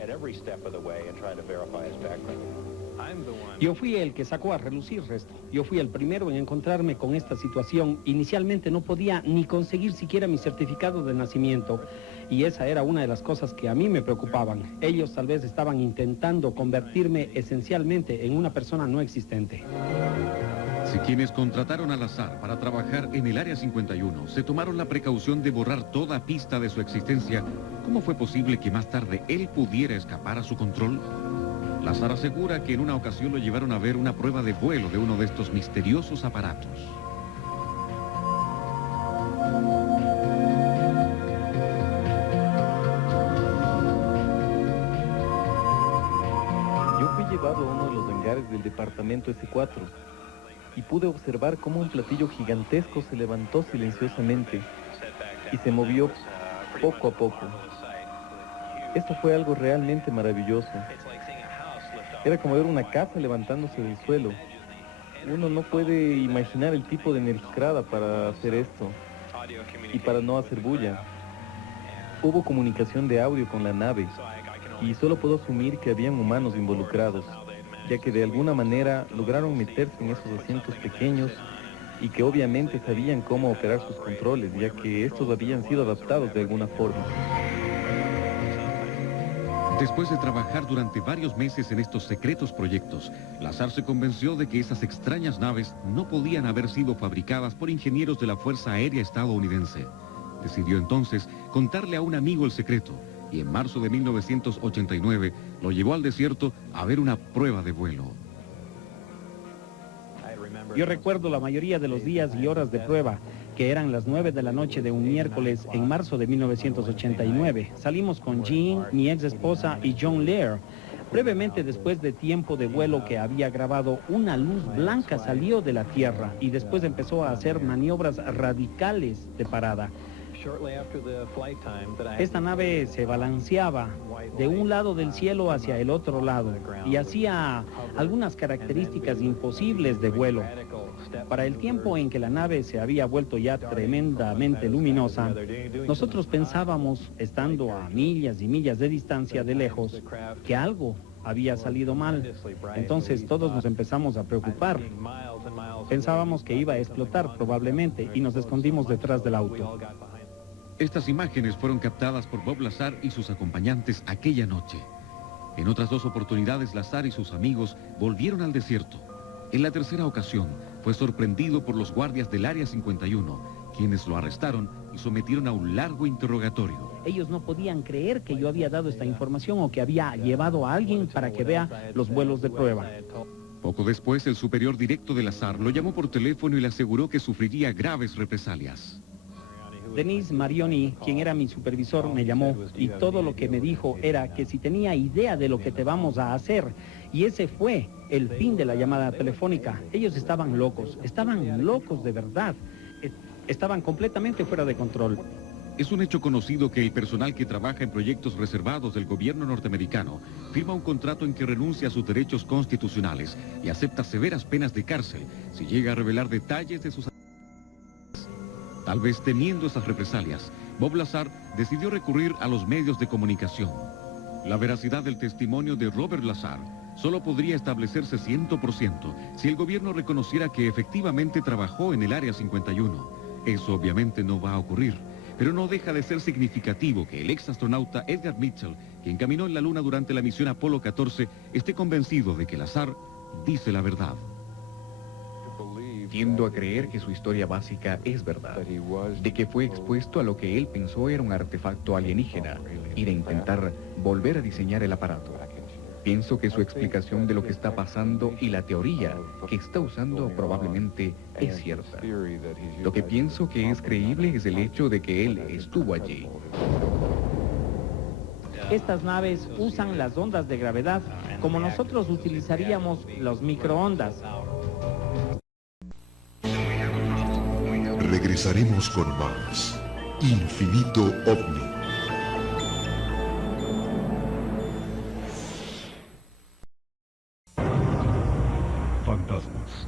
Yo fui el que sacó a relucir esto. Yo fui el primero en encontrarme con esta situación. Inicialmente no podía ni conseguir siquiera mi certificado de nacimiento. Y esa era una de las cosas que a mí me preocupaban. Ellos tal vez estaban intentando convertirme esencialmente en una persona no existente. Si quienes contrataron al Lazar para trabajar en el Área 51 se tomaron la precaución de borrar toda pista de su existencia, ¿cómo fue posible que más tarde él pudiera escapar a su control? Lazar asegura que en una ocasión lo llevaron a ver una prueba de vuelo de uno de estos misteriosos aparatos. Yo fui llevado a uno de los hangares del departamento S4 y pude observar cómo un platillo gigantesco se levantó silenciosamente y se movió poco a poco. Esto fue algo realmente maravilloso. Era como ver una casa levantándose del suelo. Uno no puede imaginar el tipo de energía para hacer esto y para no hacer bulla. Hubo comunicación de audio con la nave y solo puedo asumir que habían humanos involucrados, ya que de alguna manera lograron meterse en esos asientos pequeños y que obviamente sabían cómo operar sus controles, ya que estos habían sido adaptados de alguna forma. Después de trabajar durante varios meses en estos secretos proyectos, Lazar se convenció de que esas extrañas naves no podían haber sido fabricadas por ingenieros de la Fuerza Aérea estadounidense. Decidió entonces contarle a un amigo el secreto y en marzo de 1989 lo llevó al desierto a ver una prueba de vuelo. Yo recuerdo la mayoría de los días y horas de prueba, que eran las 9 de la noche de un miércoles en marzo de 1989. Salimos con Jean, mi ex esposa, y John Lear. Brevemente después de tiempo de vuelo que había grabado, una luz blanca salió de la Tierra y después empezó a hacer maniobras radicales de parada. Esta nave se balanceaba de un lado del cielo hacia el otro lado y hacía algunas características imposibles de vuelo. Para el tiempo en que la nave se había vuelto ya tremendamente luminosa, nosotros pensábamos, estando a millas y millas de distancia de lejos, que algo había salido mal. Entonces todos nos empezamos a preocupar. Pensábamos que iba a explotar probablemente y nos escondimos detrás del auto. Estas imágenes fueron captadas por Bob Lazar y sus acompañantes aquella noche. En otras dos oportunidades, Lazar y sus amigos volvieron al desierto. En la tercera ocasión, fue sorprendido por los guardias del Área 51, quienes lo arrestaron y sometieron a un largo interrogatorio. Ellos no podían creer que yo había dado esta información o que había llevado a alguien para que vea los vuelos de prueba. Poco después, el superior directo de Lazar lo llamó por teléfono y le aseguró que sufriría graves represalias. Denis Marioni, quien era mi supervisor, me llamó y todo lo que me dijo era que si tenía idea de lo que te vamos a hacer. Y ese fue el fin de la llamada telefónica. Ellos estaban locos de verdad. Estaban completamente fuera de control. Es un hecho conocido que el personal que trabaja en proyectos reservados del gobierno norteamericano firma un contrato en que renuncia a sus derechos constitucionales y acepta severas penas de cárcel si llega a revelar detalles de sus... Tal vez temiendo esas represalias, Bob Lazar decidió recurrir a los medios de comunicación. La veracidad del testimonio de Robert Lazar solo podría establecerse 100% si el gobierno reconociera que efectivamente trabajó en el Área 51. Eso obviamente no va a ocurrir, pero no deja de ser significativo que el ex astronauta Edgar Mitchell, quien caminó en la Luna durante la misión Apolo 14, esté convencido de que Lazar dice la verdad. Tiendo a creer que su historia básica es verdad, de que fue expuesto a lo que él pensó era un artefacto alienígena y de intentar volver a diseñar el aparato. Pienso que su explicación de lo que está pasando y la teoría que está usando probablemente es cierta. Lo que pienso que es creíble es el hecho de que él estuvo allí. Estas naves usan las ondas de gravedad como nosotros utilizaríamos los microondas. Regresaremos con más Infinito OVNI. Fantasmas,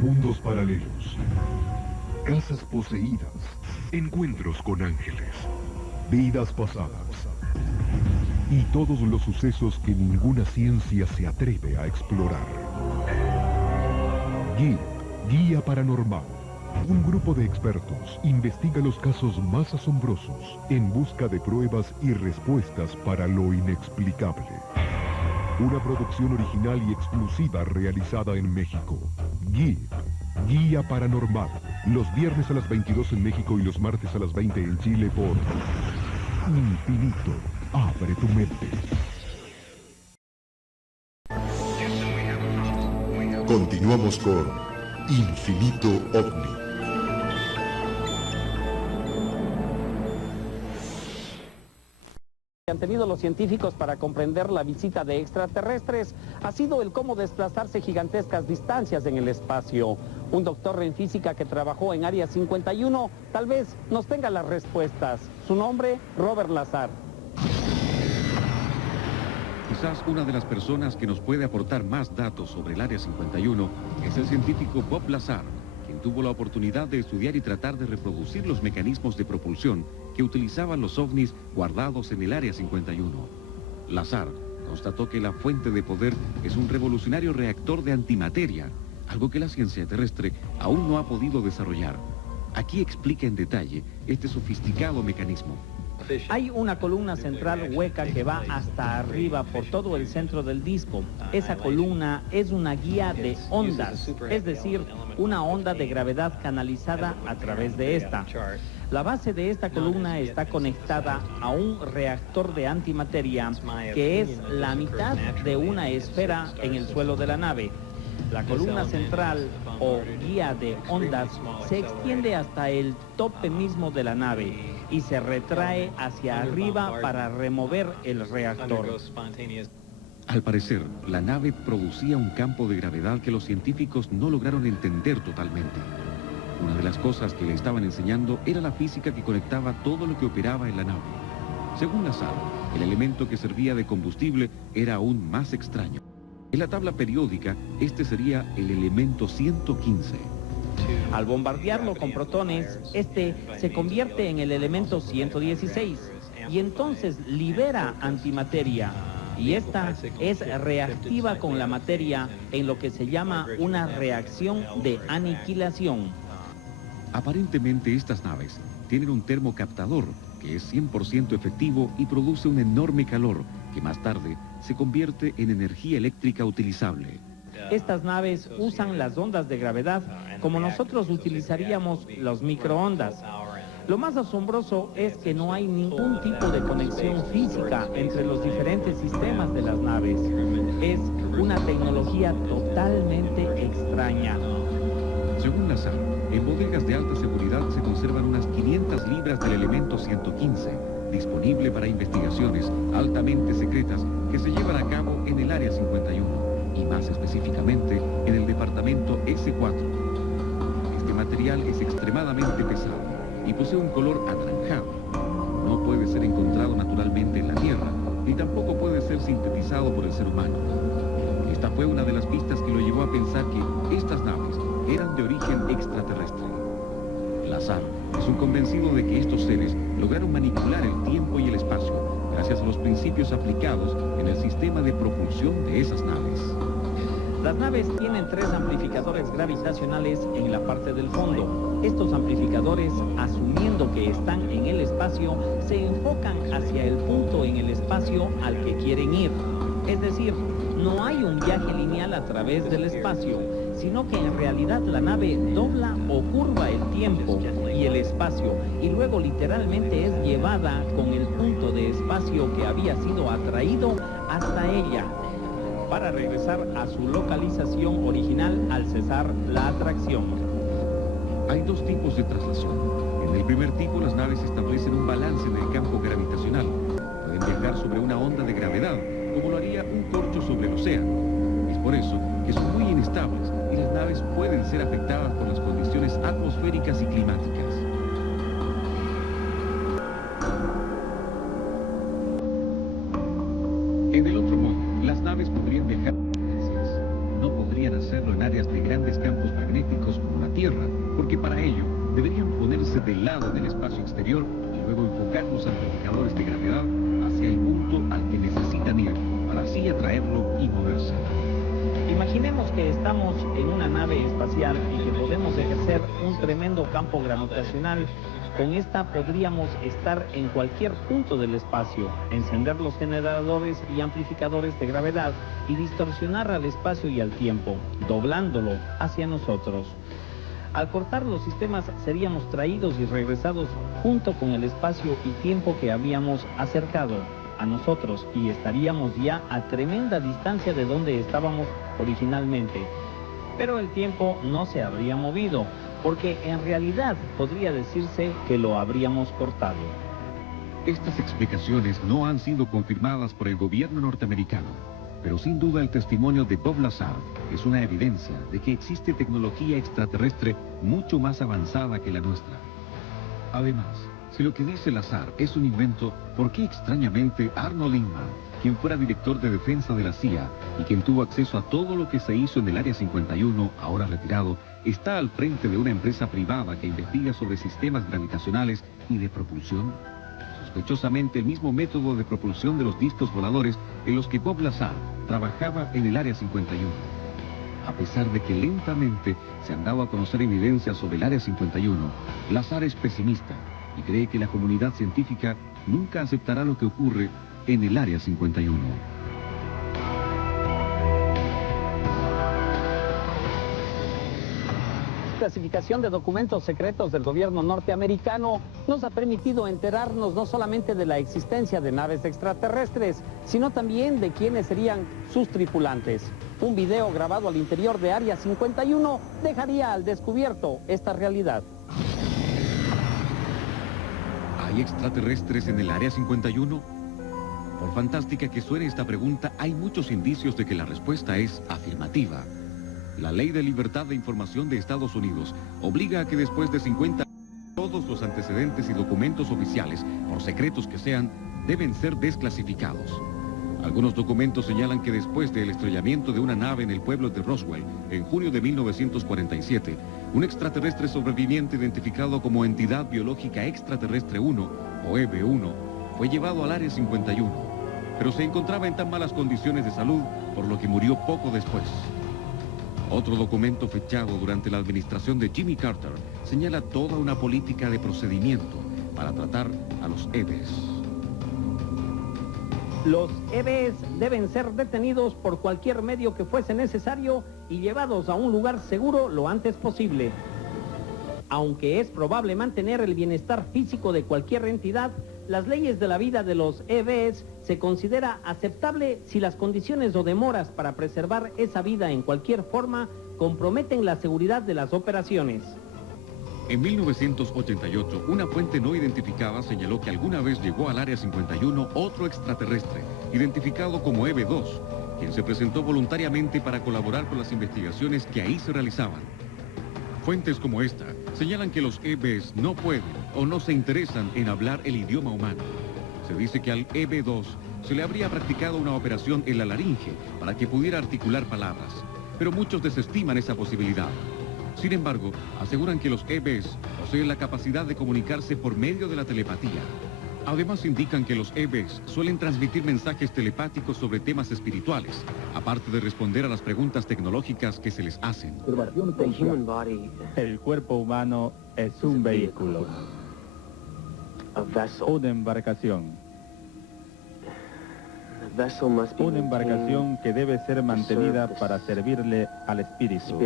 mundos paralelos, casas poseídas, encuentros con ángeles, vidas pasadas y todos los sucesos que ninguna ciencia se atreve a explorar. Guía Paranormal. Un grupo de expertos investiga los casos más asombrosos en busca de pruebas y respuestas para lo inexplicable. Una producción original y exclusiva realizada en México. Guía Paranormal. Los viernes a las 22 en México y los martes a las 20 en Chile por Infinito. Abre tu mente. Continuamos con Infinito OVNI. Que han tenido los científicos para comprender la visita de extraterrestres ha sido el cómo desplazarse gigantescas distancias en el espacio. Un doctor en física que trabajó en Área 51 tal vez nos tenga las respuestas. Su nombre, Robert Lazar. Quizás una de las personas que nos puede aportar más datos sobre el Área 51 es el científico Bob Lazar, quien tuvo la oportunidad de estudiar y tratar de reproducir los mecanismos de propulsión que utilizaban los ovnis guardados en el Área 51. Lazar constató que la fuente de poder es un revolucionario reactor de antimateria, algo que la ciencia terrestre aún no ha podido desarrollar. Aquí explica en detalle este sofisticado mecanismo. Hay una columna central hueca que va hasta arriba por todo el centro del disco. Esa columna es una guía de ondas, es decir, una onda de gravedad canalizada a través de esta. La base de esta columna está conectada a un reactor de antimateria que es la mitad de una esfera en el suelo de la nave. La columna central o guía de ondas se extiende hasta el tope mismo de la nave y se retrae hacia arriba para remover el reactor. Al parecer, la nave producía un campo de gravedad que los científicos no lograron entender totalmente. Una de las cosas que le estaban enseñando era la física que conectaba todo lo que operaba en la nave. Según Lazar, el elemento que servía de combustible era aún más extraño. En la tabla periódica, este sería el elemento 115. Al bombardearlo con protones, este se convierte en el elemento 116 y entonces libera antimateria. Y esta es reactiva con la materia en lo que se llama una reacción de aniquilación. Aparentemente estas naves tienen un termocaptador que es 100% efectivo y produce un enorme calor que más tarde se convierte en energía eléctrica utilizable. Estas naves usan las ondas de gravedad como nosotros utilizaríamos los microondas. Lo más asombroso es que no hay ningún tipo de conexión física entre los diferentes sistemas de las naves. Es una tecnología totalmente extraña. Según Lazar, en bodegas de alta seguridad se conservan unas 500 libras del elemento 115, disponible para investigaciones altamente secretas que se llevan a cabo en el Área 51, y más específicamente en el departamento S4. Este material es extremadamente pesado y posee un color anaranjado. No puede ser encontrado naturalmente en la Tierra, ni tampoco puede ser sintetizado por el ser humano. Esta fue una de las pistas que lo llevó a pensar que estas naves eran de origen extraterrestre. Lazar es un convencido de que estos seres lograron manipular el tiempo y el espacio gracias a los principios aplicados en el sistema de propulsión de esas naves. Las naves tienen 3 amplificadores gravitacionales en la parte del fondo. Estos amplificadores, asumiendo que están en el espacio, se enfocan hacia el punto en el espacio al que quieren ir. Es decir, no hay un viaje lineal a través del espacio, sino que en realidad la nave dobla o curva el tiempo y el espacio y luego literalmente es llevada con el punto de espacio que había sido atraído hasta ella para regresar a su localización original al cesar la atracción. Hay 2 tipos de traslación. En el primer tipo, las naves establecen un balance en el campo gravitacional. Pueden viajar sobre una onda de gravedad, como lo haría un corcho sobre el océano. Es por eso que son muy inestables y las naves pueden ser afectadas por las condiciones atmosféricas y climáticas. En el otro modo, las naves podrían viajar, no podrían hacerlo en áreas de grandes campos magnéticos como la Tierra, porque para ello deberían ponerse del lado del espacio exterior y luego enfocar los amplificadores de gravedad hacia el punto al que necesitan ir para así atraerlo y moverse. Imaginemos que estamos en una nave espacial y que podemos ejercer un tremendo campo gravitacional. Con esta podríamos estar en cualquier punto del espacio, encender los generadores y amplificadores de gravedad y distorsionar al espacio y al tiempo, doblándolo hacia nosotros. Al cortar los sistemas seríamos traídos y regresados junto con el espacio y tiempo que habíamos acercado a nosotros y estaríamos ya a tremenda distancia de donde estábamos originalmente. Pero el tiempo no se habría movido, porque en realidad podría decirse que lo habríamos cortado. Estas explicaciones no han sido confirmadas por el gobierno norteamericano, pero sin duda el testimonio de Bob Lazar es una evidencia de que existe tecnología extraterrestre mucho más avanzada que la nuestra. Además, si lo que dice Lazar es un invento, ¿por qué extrañamente Arnold Ingman quien fuera director de defensa de la CIA y quien tuvo acceso a todo lo que se hizo en el Área 51, ahora retirado, está al frente de una empresa privada que investiga sobre sistemas gravitacionales y de propulsión. Sospechosamente el mismo método de propulsión de los discos voladores en los que Bob Lazar trabajaba en el Área 51. A pesar de que lentamente se han dado a conocer evidencias sobre el Área 51, Lazar es pesimista y cree que la comunidad científica nunca aceptará lo que ocurre en el Área 51. Clasificación de documentos secretos del gobierno norteamericano nos ha permitido enterarnos no solamente de la existencia de naves extraterrestres, sino también de quiénes serían sus tripulantes. Un video grabado al interior de Área 51 dejaría al descubierto esta realidad. ¿Hay extraterrestres en el Área 51? Por fantástica que suene esta pregunta, hay muchos indicios de que la respuesta es afirmativa. La Ley de Libertad de Información de Estados Unidos obliga a que después de 50 años todos los antecedentes y documentos oficiales, por secretos que sean, deben ser desclasificados. Algunos documentos señalan que después del estrellamiento de una nave en el pueblo de Roswell, en junio de 1947, un extraterrestre sobreviviente identificado como Entidad Biológica Extraterrestre 1, o EB1, fue llevado al Área 51, pero se encontraba en tan malas condiciones de salud, por lo que murió poco después. Otro documento fechado durante la administración de Jimmy Carter señala toda una política de procedimiento para tratar a los EBs. Los EBs deben ser detenidos por cualquier medio que fuese necesario y llevados a un lugar seguro lo antes posible. Aunque es probable mantener el bienestar físico de cualquier entidad, las leyes de la vida de los EBs se considera aceptable si las condiciones o demoras para preservar esa vida en cualquier forma comprometen la seguridad de las operaciones. En 1988, una fuente no identificada señaló que alguna vez llegó al Área 51 otro extraterrestre, identificado como EB2, quien se presentó voluntariamente para colaborar con las investigaciones que ahí se realizaban. Fuentes como esta señalan que los EBs no pueden o no se interesan en hablar el idioma humano. Se dice que al EB2 se le habría practicado una operación en la laringe para que pudiera articular palabras, pero muchos desestiman esa posibilidad. Sin embargo, aseguran que los EBs poseen la capacidad de comunicarse por medio de la telepatía. Además indican que los EBs suelen transmitir mensajes telepáticos sobre temas espirituales, aparte de responder a las preguntas tecnológicas que se les hacen. El cuerpo humano es un vehículo, una embarcación. Una embarcación que debe ser mantenida para servirle al espíritu.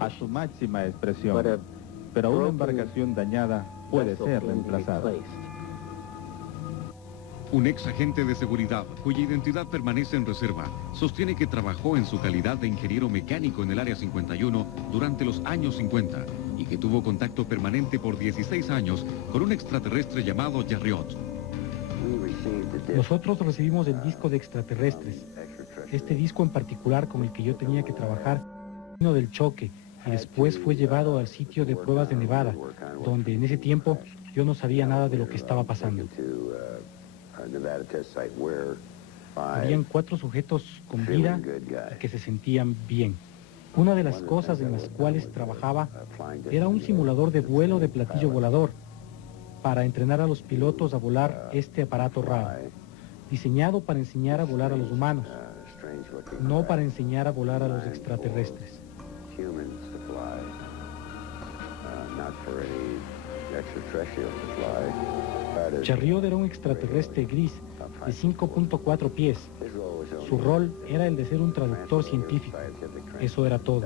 A su máxima expresión, pero una embarcación dañada puede ser reemplazada. Un ex agente de seguridad, cuya identidad permanece en reserva, sostiene que trabajó en su calidad de ingeniero mecánico en el Área 51 durante los años 50 y que tuvo contacto permanente por 16 años con un extraterrestre llamado Jarriot. Nosotros recibimos el disco de extraterrestres. Este disco en particular con el que yo tenía que trabajar vino del choque y después fue llevado al sitio de pruebas de Nevada, donde en ese tiempo yo no sabía nada de lo que estaba pasando. Habían 4 sujetos con vida y que se sentían bien. Una de las cosas en las cuales trabajaba era un simulador de vuelo de platillo volador para entrenar a los pilotos a volar este aparato raro, diseñado para enseñar a volar a los humanos, no para enseñar a volar a los extraterrestres. Jarriot era un extraterrestre gris de 5.4 pies. Su rol era el de ser un traductor científico. Eso era todo.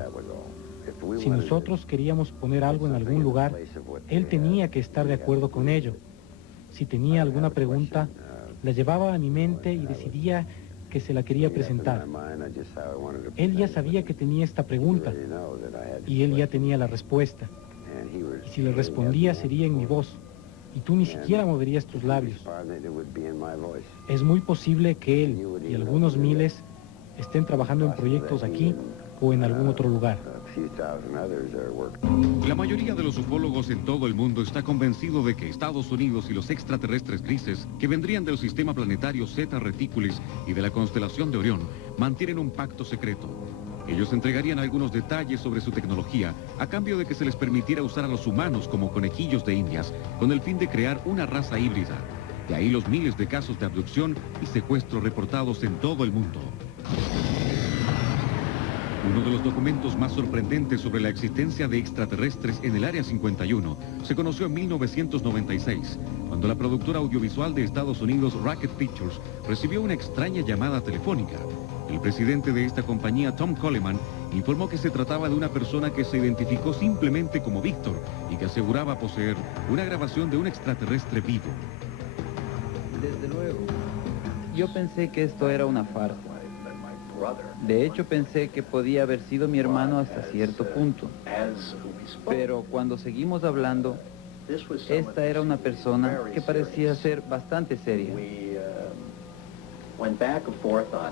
Si nosotros queríamos poner algo en algún lugar, él tenía que estar de acuerdo con ello. Si tenía alguna pregunta, la llevaba a mi mente y decidía que se la quería presentar. Él ya sabía que tenía esta pregunta y él ya tenía la respuesta. Y si le respondía sería en mi voz y tú ni siquiera moverías tus labios. Es muy posible que él y algunos miles estén trabajando en proyectos aquí o en algún otro lugar. La mayoría de los ufólogos en todo el mundo está convencido de que Estados Unidos y los extraterrestres grises, que vendrían del sistema planetario Zeta Reticulis y de la constelación de Orión, mantienen un pacto secreto. Ellos entregarían algunos detalles sobre su tecnología a cambio de que se les permitiera usar a los humanos como conejillos de indias con el fin de crear una raza híbrida. De ahí los miles de casos de abducción y secuestro reportados en todo el mundo. Uno de los documentos más sorprendentes sobre la existencia de extraterrestres en el Área 51 se conoció en 1996, cuando la productora audiovisual de Estados Unidos, Racket Pictures, recibió una extraña llamada telefónica. El presidente de esta compañía, Tom Coleman, informó que se trataba de una persona que se identificó simplemente como Víctor y que aseguraba poseer una grabación de un extraterrestre vivo. Desde luego, yo pensé que esto era una farsa. De hecho, pensé que podía haber sido mi hermano hasta cierto punto. Pero cuando seguimos hablando, esta era una persona que parecía ser bastante seria.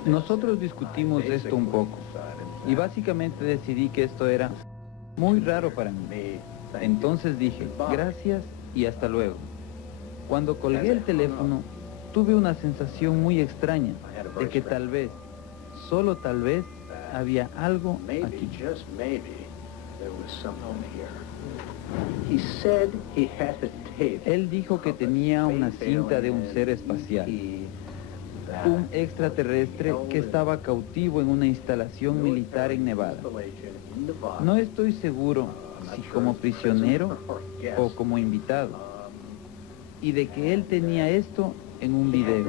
Nosotros discutimos esto un poco y básicamente decidí que esto era muy raro para mí. Entonces dije, gracias y hasta luego. Cuando colgué el teléfono, tuve una sensación muy extraña de que tal vez, solo tal vez, había algo aquí. Él dijo que tenía una cinta de un ser espacial, un extraterrestre que estaba cautivo en una instalación militar en Nevada. No estoy seguro si como prisionero o como invitado, y de que él tenía esto en un video.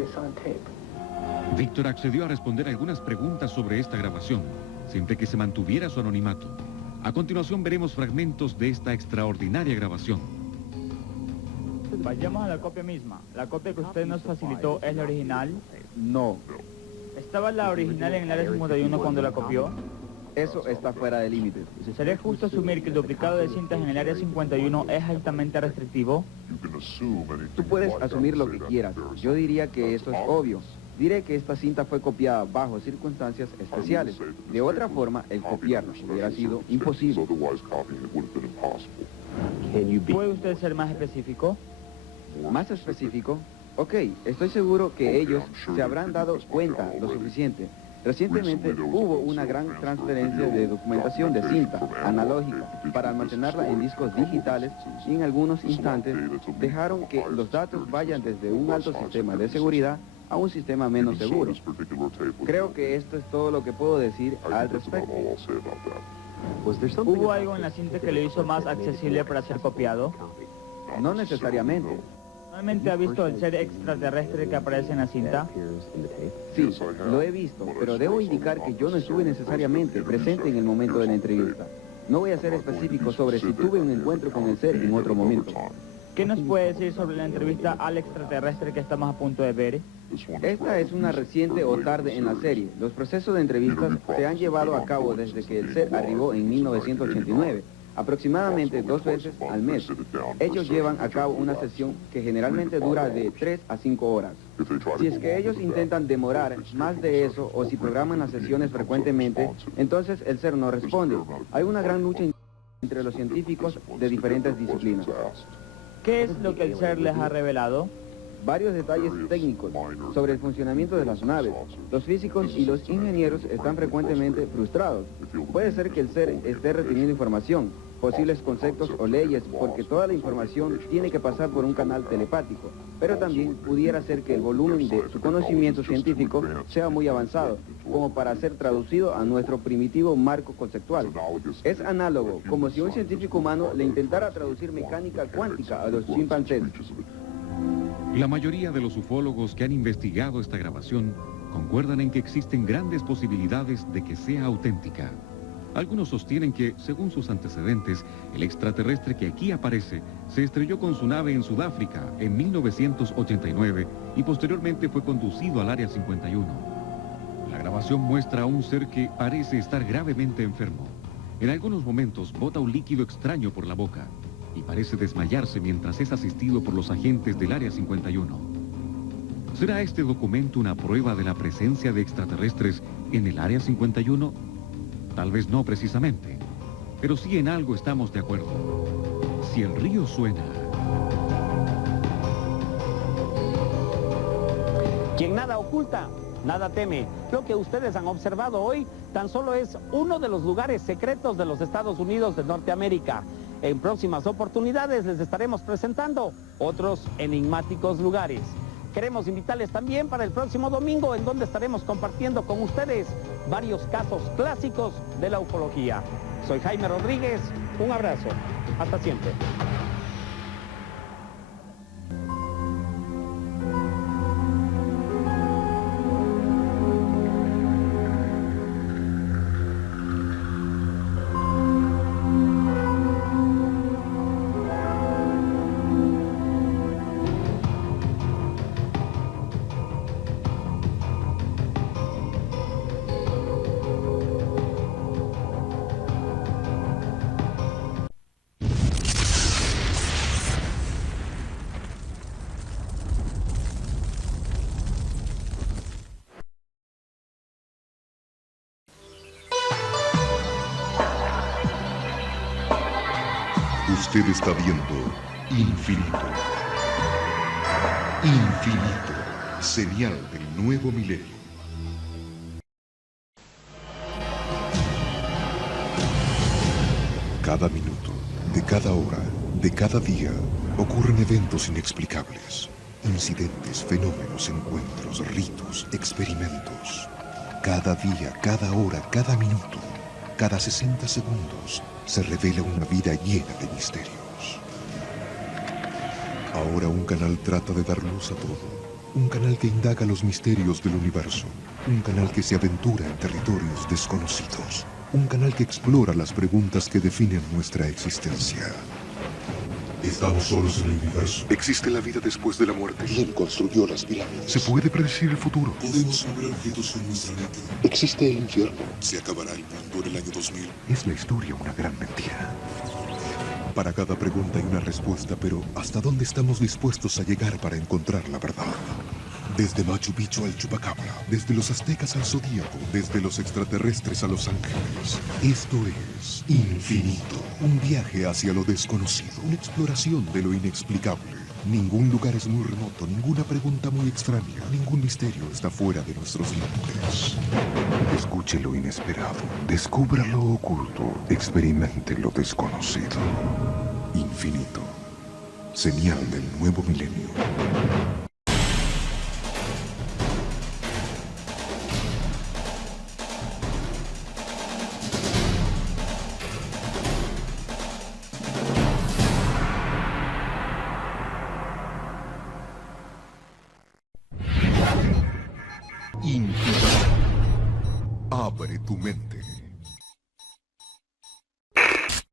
Víctor accedió a responder algunas preguntas sobre esta grabación, siempre que se mantuviera su anonimato. A continuación veremos fragmentos de esta extraordinaria grabación. Vayamos a la copia misma. ¿La copia que usted nos facilitó es la original? No. ¿Estaba la original en el área 51 cuando la copió? Eso está fuera de límites. ¿Sería justo asumir que el duplicado de cintas en el área 51 es altamente restrictivo? Tú puedes asumir lo que quieras. Yo diría que esto es obvio. Diré que esta cinta fue copiada bajo circunstancias especiales. De otra forma, el copiarla hubiera sido imposible. ¿Puede usted ser más específico? ¿Más específico? Ok, estoy seguro que ellos se habrán dado cuenta lo suficiente. Recientemente hubo una gran transferencia de documentación de cinta analógica para almacenarla en discos digitales y en algunos instantes dejaron que los datos vayan desde un alto sistema de seguridad a un sistema menos seguro. Creo que esto es todo lo que puedo decir al respecto. ¿Hubo algo en la cinta que lo hizo más accesible para ser copiado? No necesariamente. ¿Normalmente ha visto el ser extraterrestre que aparece en la cinta? Sí, lo he visto, pero debo indicar que yo no estuve necesariamente presente en el momento de la entrevista. No voy a ser específico sobre si tuve un encuentro con el ser en otro momento. ¿Qué nos puede decir sobre la entrevista al extraterrestre que estamos a punto de ver? Esta es una reciente o tarde en la serie. Los procesos de entrevistas se han llevado a cabo desde que el ser arribó en 1989, aproximadamente 2 veces al mes. Ellos llevan a cabo una sesión que generalmente dura de 3 a 5 horas. Si es que ellos intentan demorar más de eso o si programan las sesiones frecuentemente, entonces el ser no responde. Hay una gran lucha entre los científicos de diferentes disciplinas. ¿Qué es lo que el ser les ha revelado? Varios detalles técnicos sobre el funcionamiento de las naves. Los físicos y los ingenieros están frecuentemente frustrados. Puede ser que el ser esté reteniendo información, posibles conceptos o leyes, porque toda la información tiene que pasar por un canal telepático. Pero también pudiera ser que el volumen de su conocimiento científico sea muy avanzado, como para ser traducido a nuestro primitivo marco conceptual. Es análogo, como si un científico humano le intentara traducir mecánica cuántica a los chimpancés. La mayoría de los ufólogos que han investigado esta grabación concuerdan en que existen grandes posibilidades de que sea auténtica. Algunos sostienen que, según sus antecedentes, el extraterrestre que aquí aparece se estrelló con su nave en Sudáfrica en 1989 y posteriormente fue conducido al Área 51. La grabación muestra a un ser que parece estar gravemente enfermo. En algunos momentos bota un líquido extraño por la boca y parece desmayarse mientras es asistido por los agentes del Área 51. ¿Será este documento una prueba de la presencia de extraterrestres en el Área 51? Tal vez no precisamente. pero sí en algo estamos de acuerdo. Si el río suena... Quien nada oculta, nada teme. Lo que ustedes han observado hoy tan solo es uno de los lugares secretos de los Estados Unidos de Norteamérica. En próximas oportunidades les estaremos presentando otros enigmáticos lugares. Queremos invitarles también para el próximo domingo, en donde estaremos compartiendo con ustedes varios casos clásicos de la ufología. Soy Jaime Rodríguez, un abrazo, hasta siempre. Usted está viendo Infinito. Infinito, señal del nuevo milenio. Cada minuto, de cada hora, de cada día, ocurren eventos inexplicables. Incidentes, fenómenos, encuentros, ritos, experimentos. Cada día, cada hora, cada minuto, cada 60 segundos, se revela una vida llena de misterios. Ahora un canal trata de dar luz a todo. Un canal que indaga los misterios del universo. Un canal que se aventura en territorios desconocidos. Un canal que explora las preguntas que definen nuestra existencia. ¿Estamos solos en el universo? ¿Existe la vida después de la muerte? ¿Quién construyó las pirámides? ¿Se puede predecir el futuro? ¿Podemos mover objetos con nuestra mente? ¿Existe el infierno? ¿Se acabará el mundo en el año 2000? ¿Es la historia una gran mentira? Para cada pregunta hay una respuesta, pero ¿hasta dónde estamos dispuestos a llegar para encontrar la verdad? Desde Machu Picchu al Chupacabra, desde los aztecas al Zodíaco, desde los extraterrestres a los ángeles. Esto es Infinito, un viaje hacia lo desconocido, una exploración de lo inexplicable. Ningún lugar es muy remoto, ninguna pregunta muy extraña, ningún misterio está fuera de nuestros límites. Escuche lo inesperado, descubra lo oculto, experimente lo desconocido. Infinito, señal del nuevo milenio. Infinito. Abre tu mente.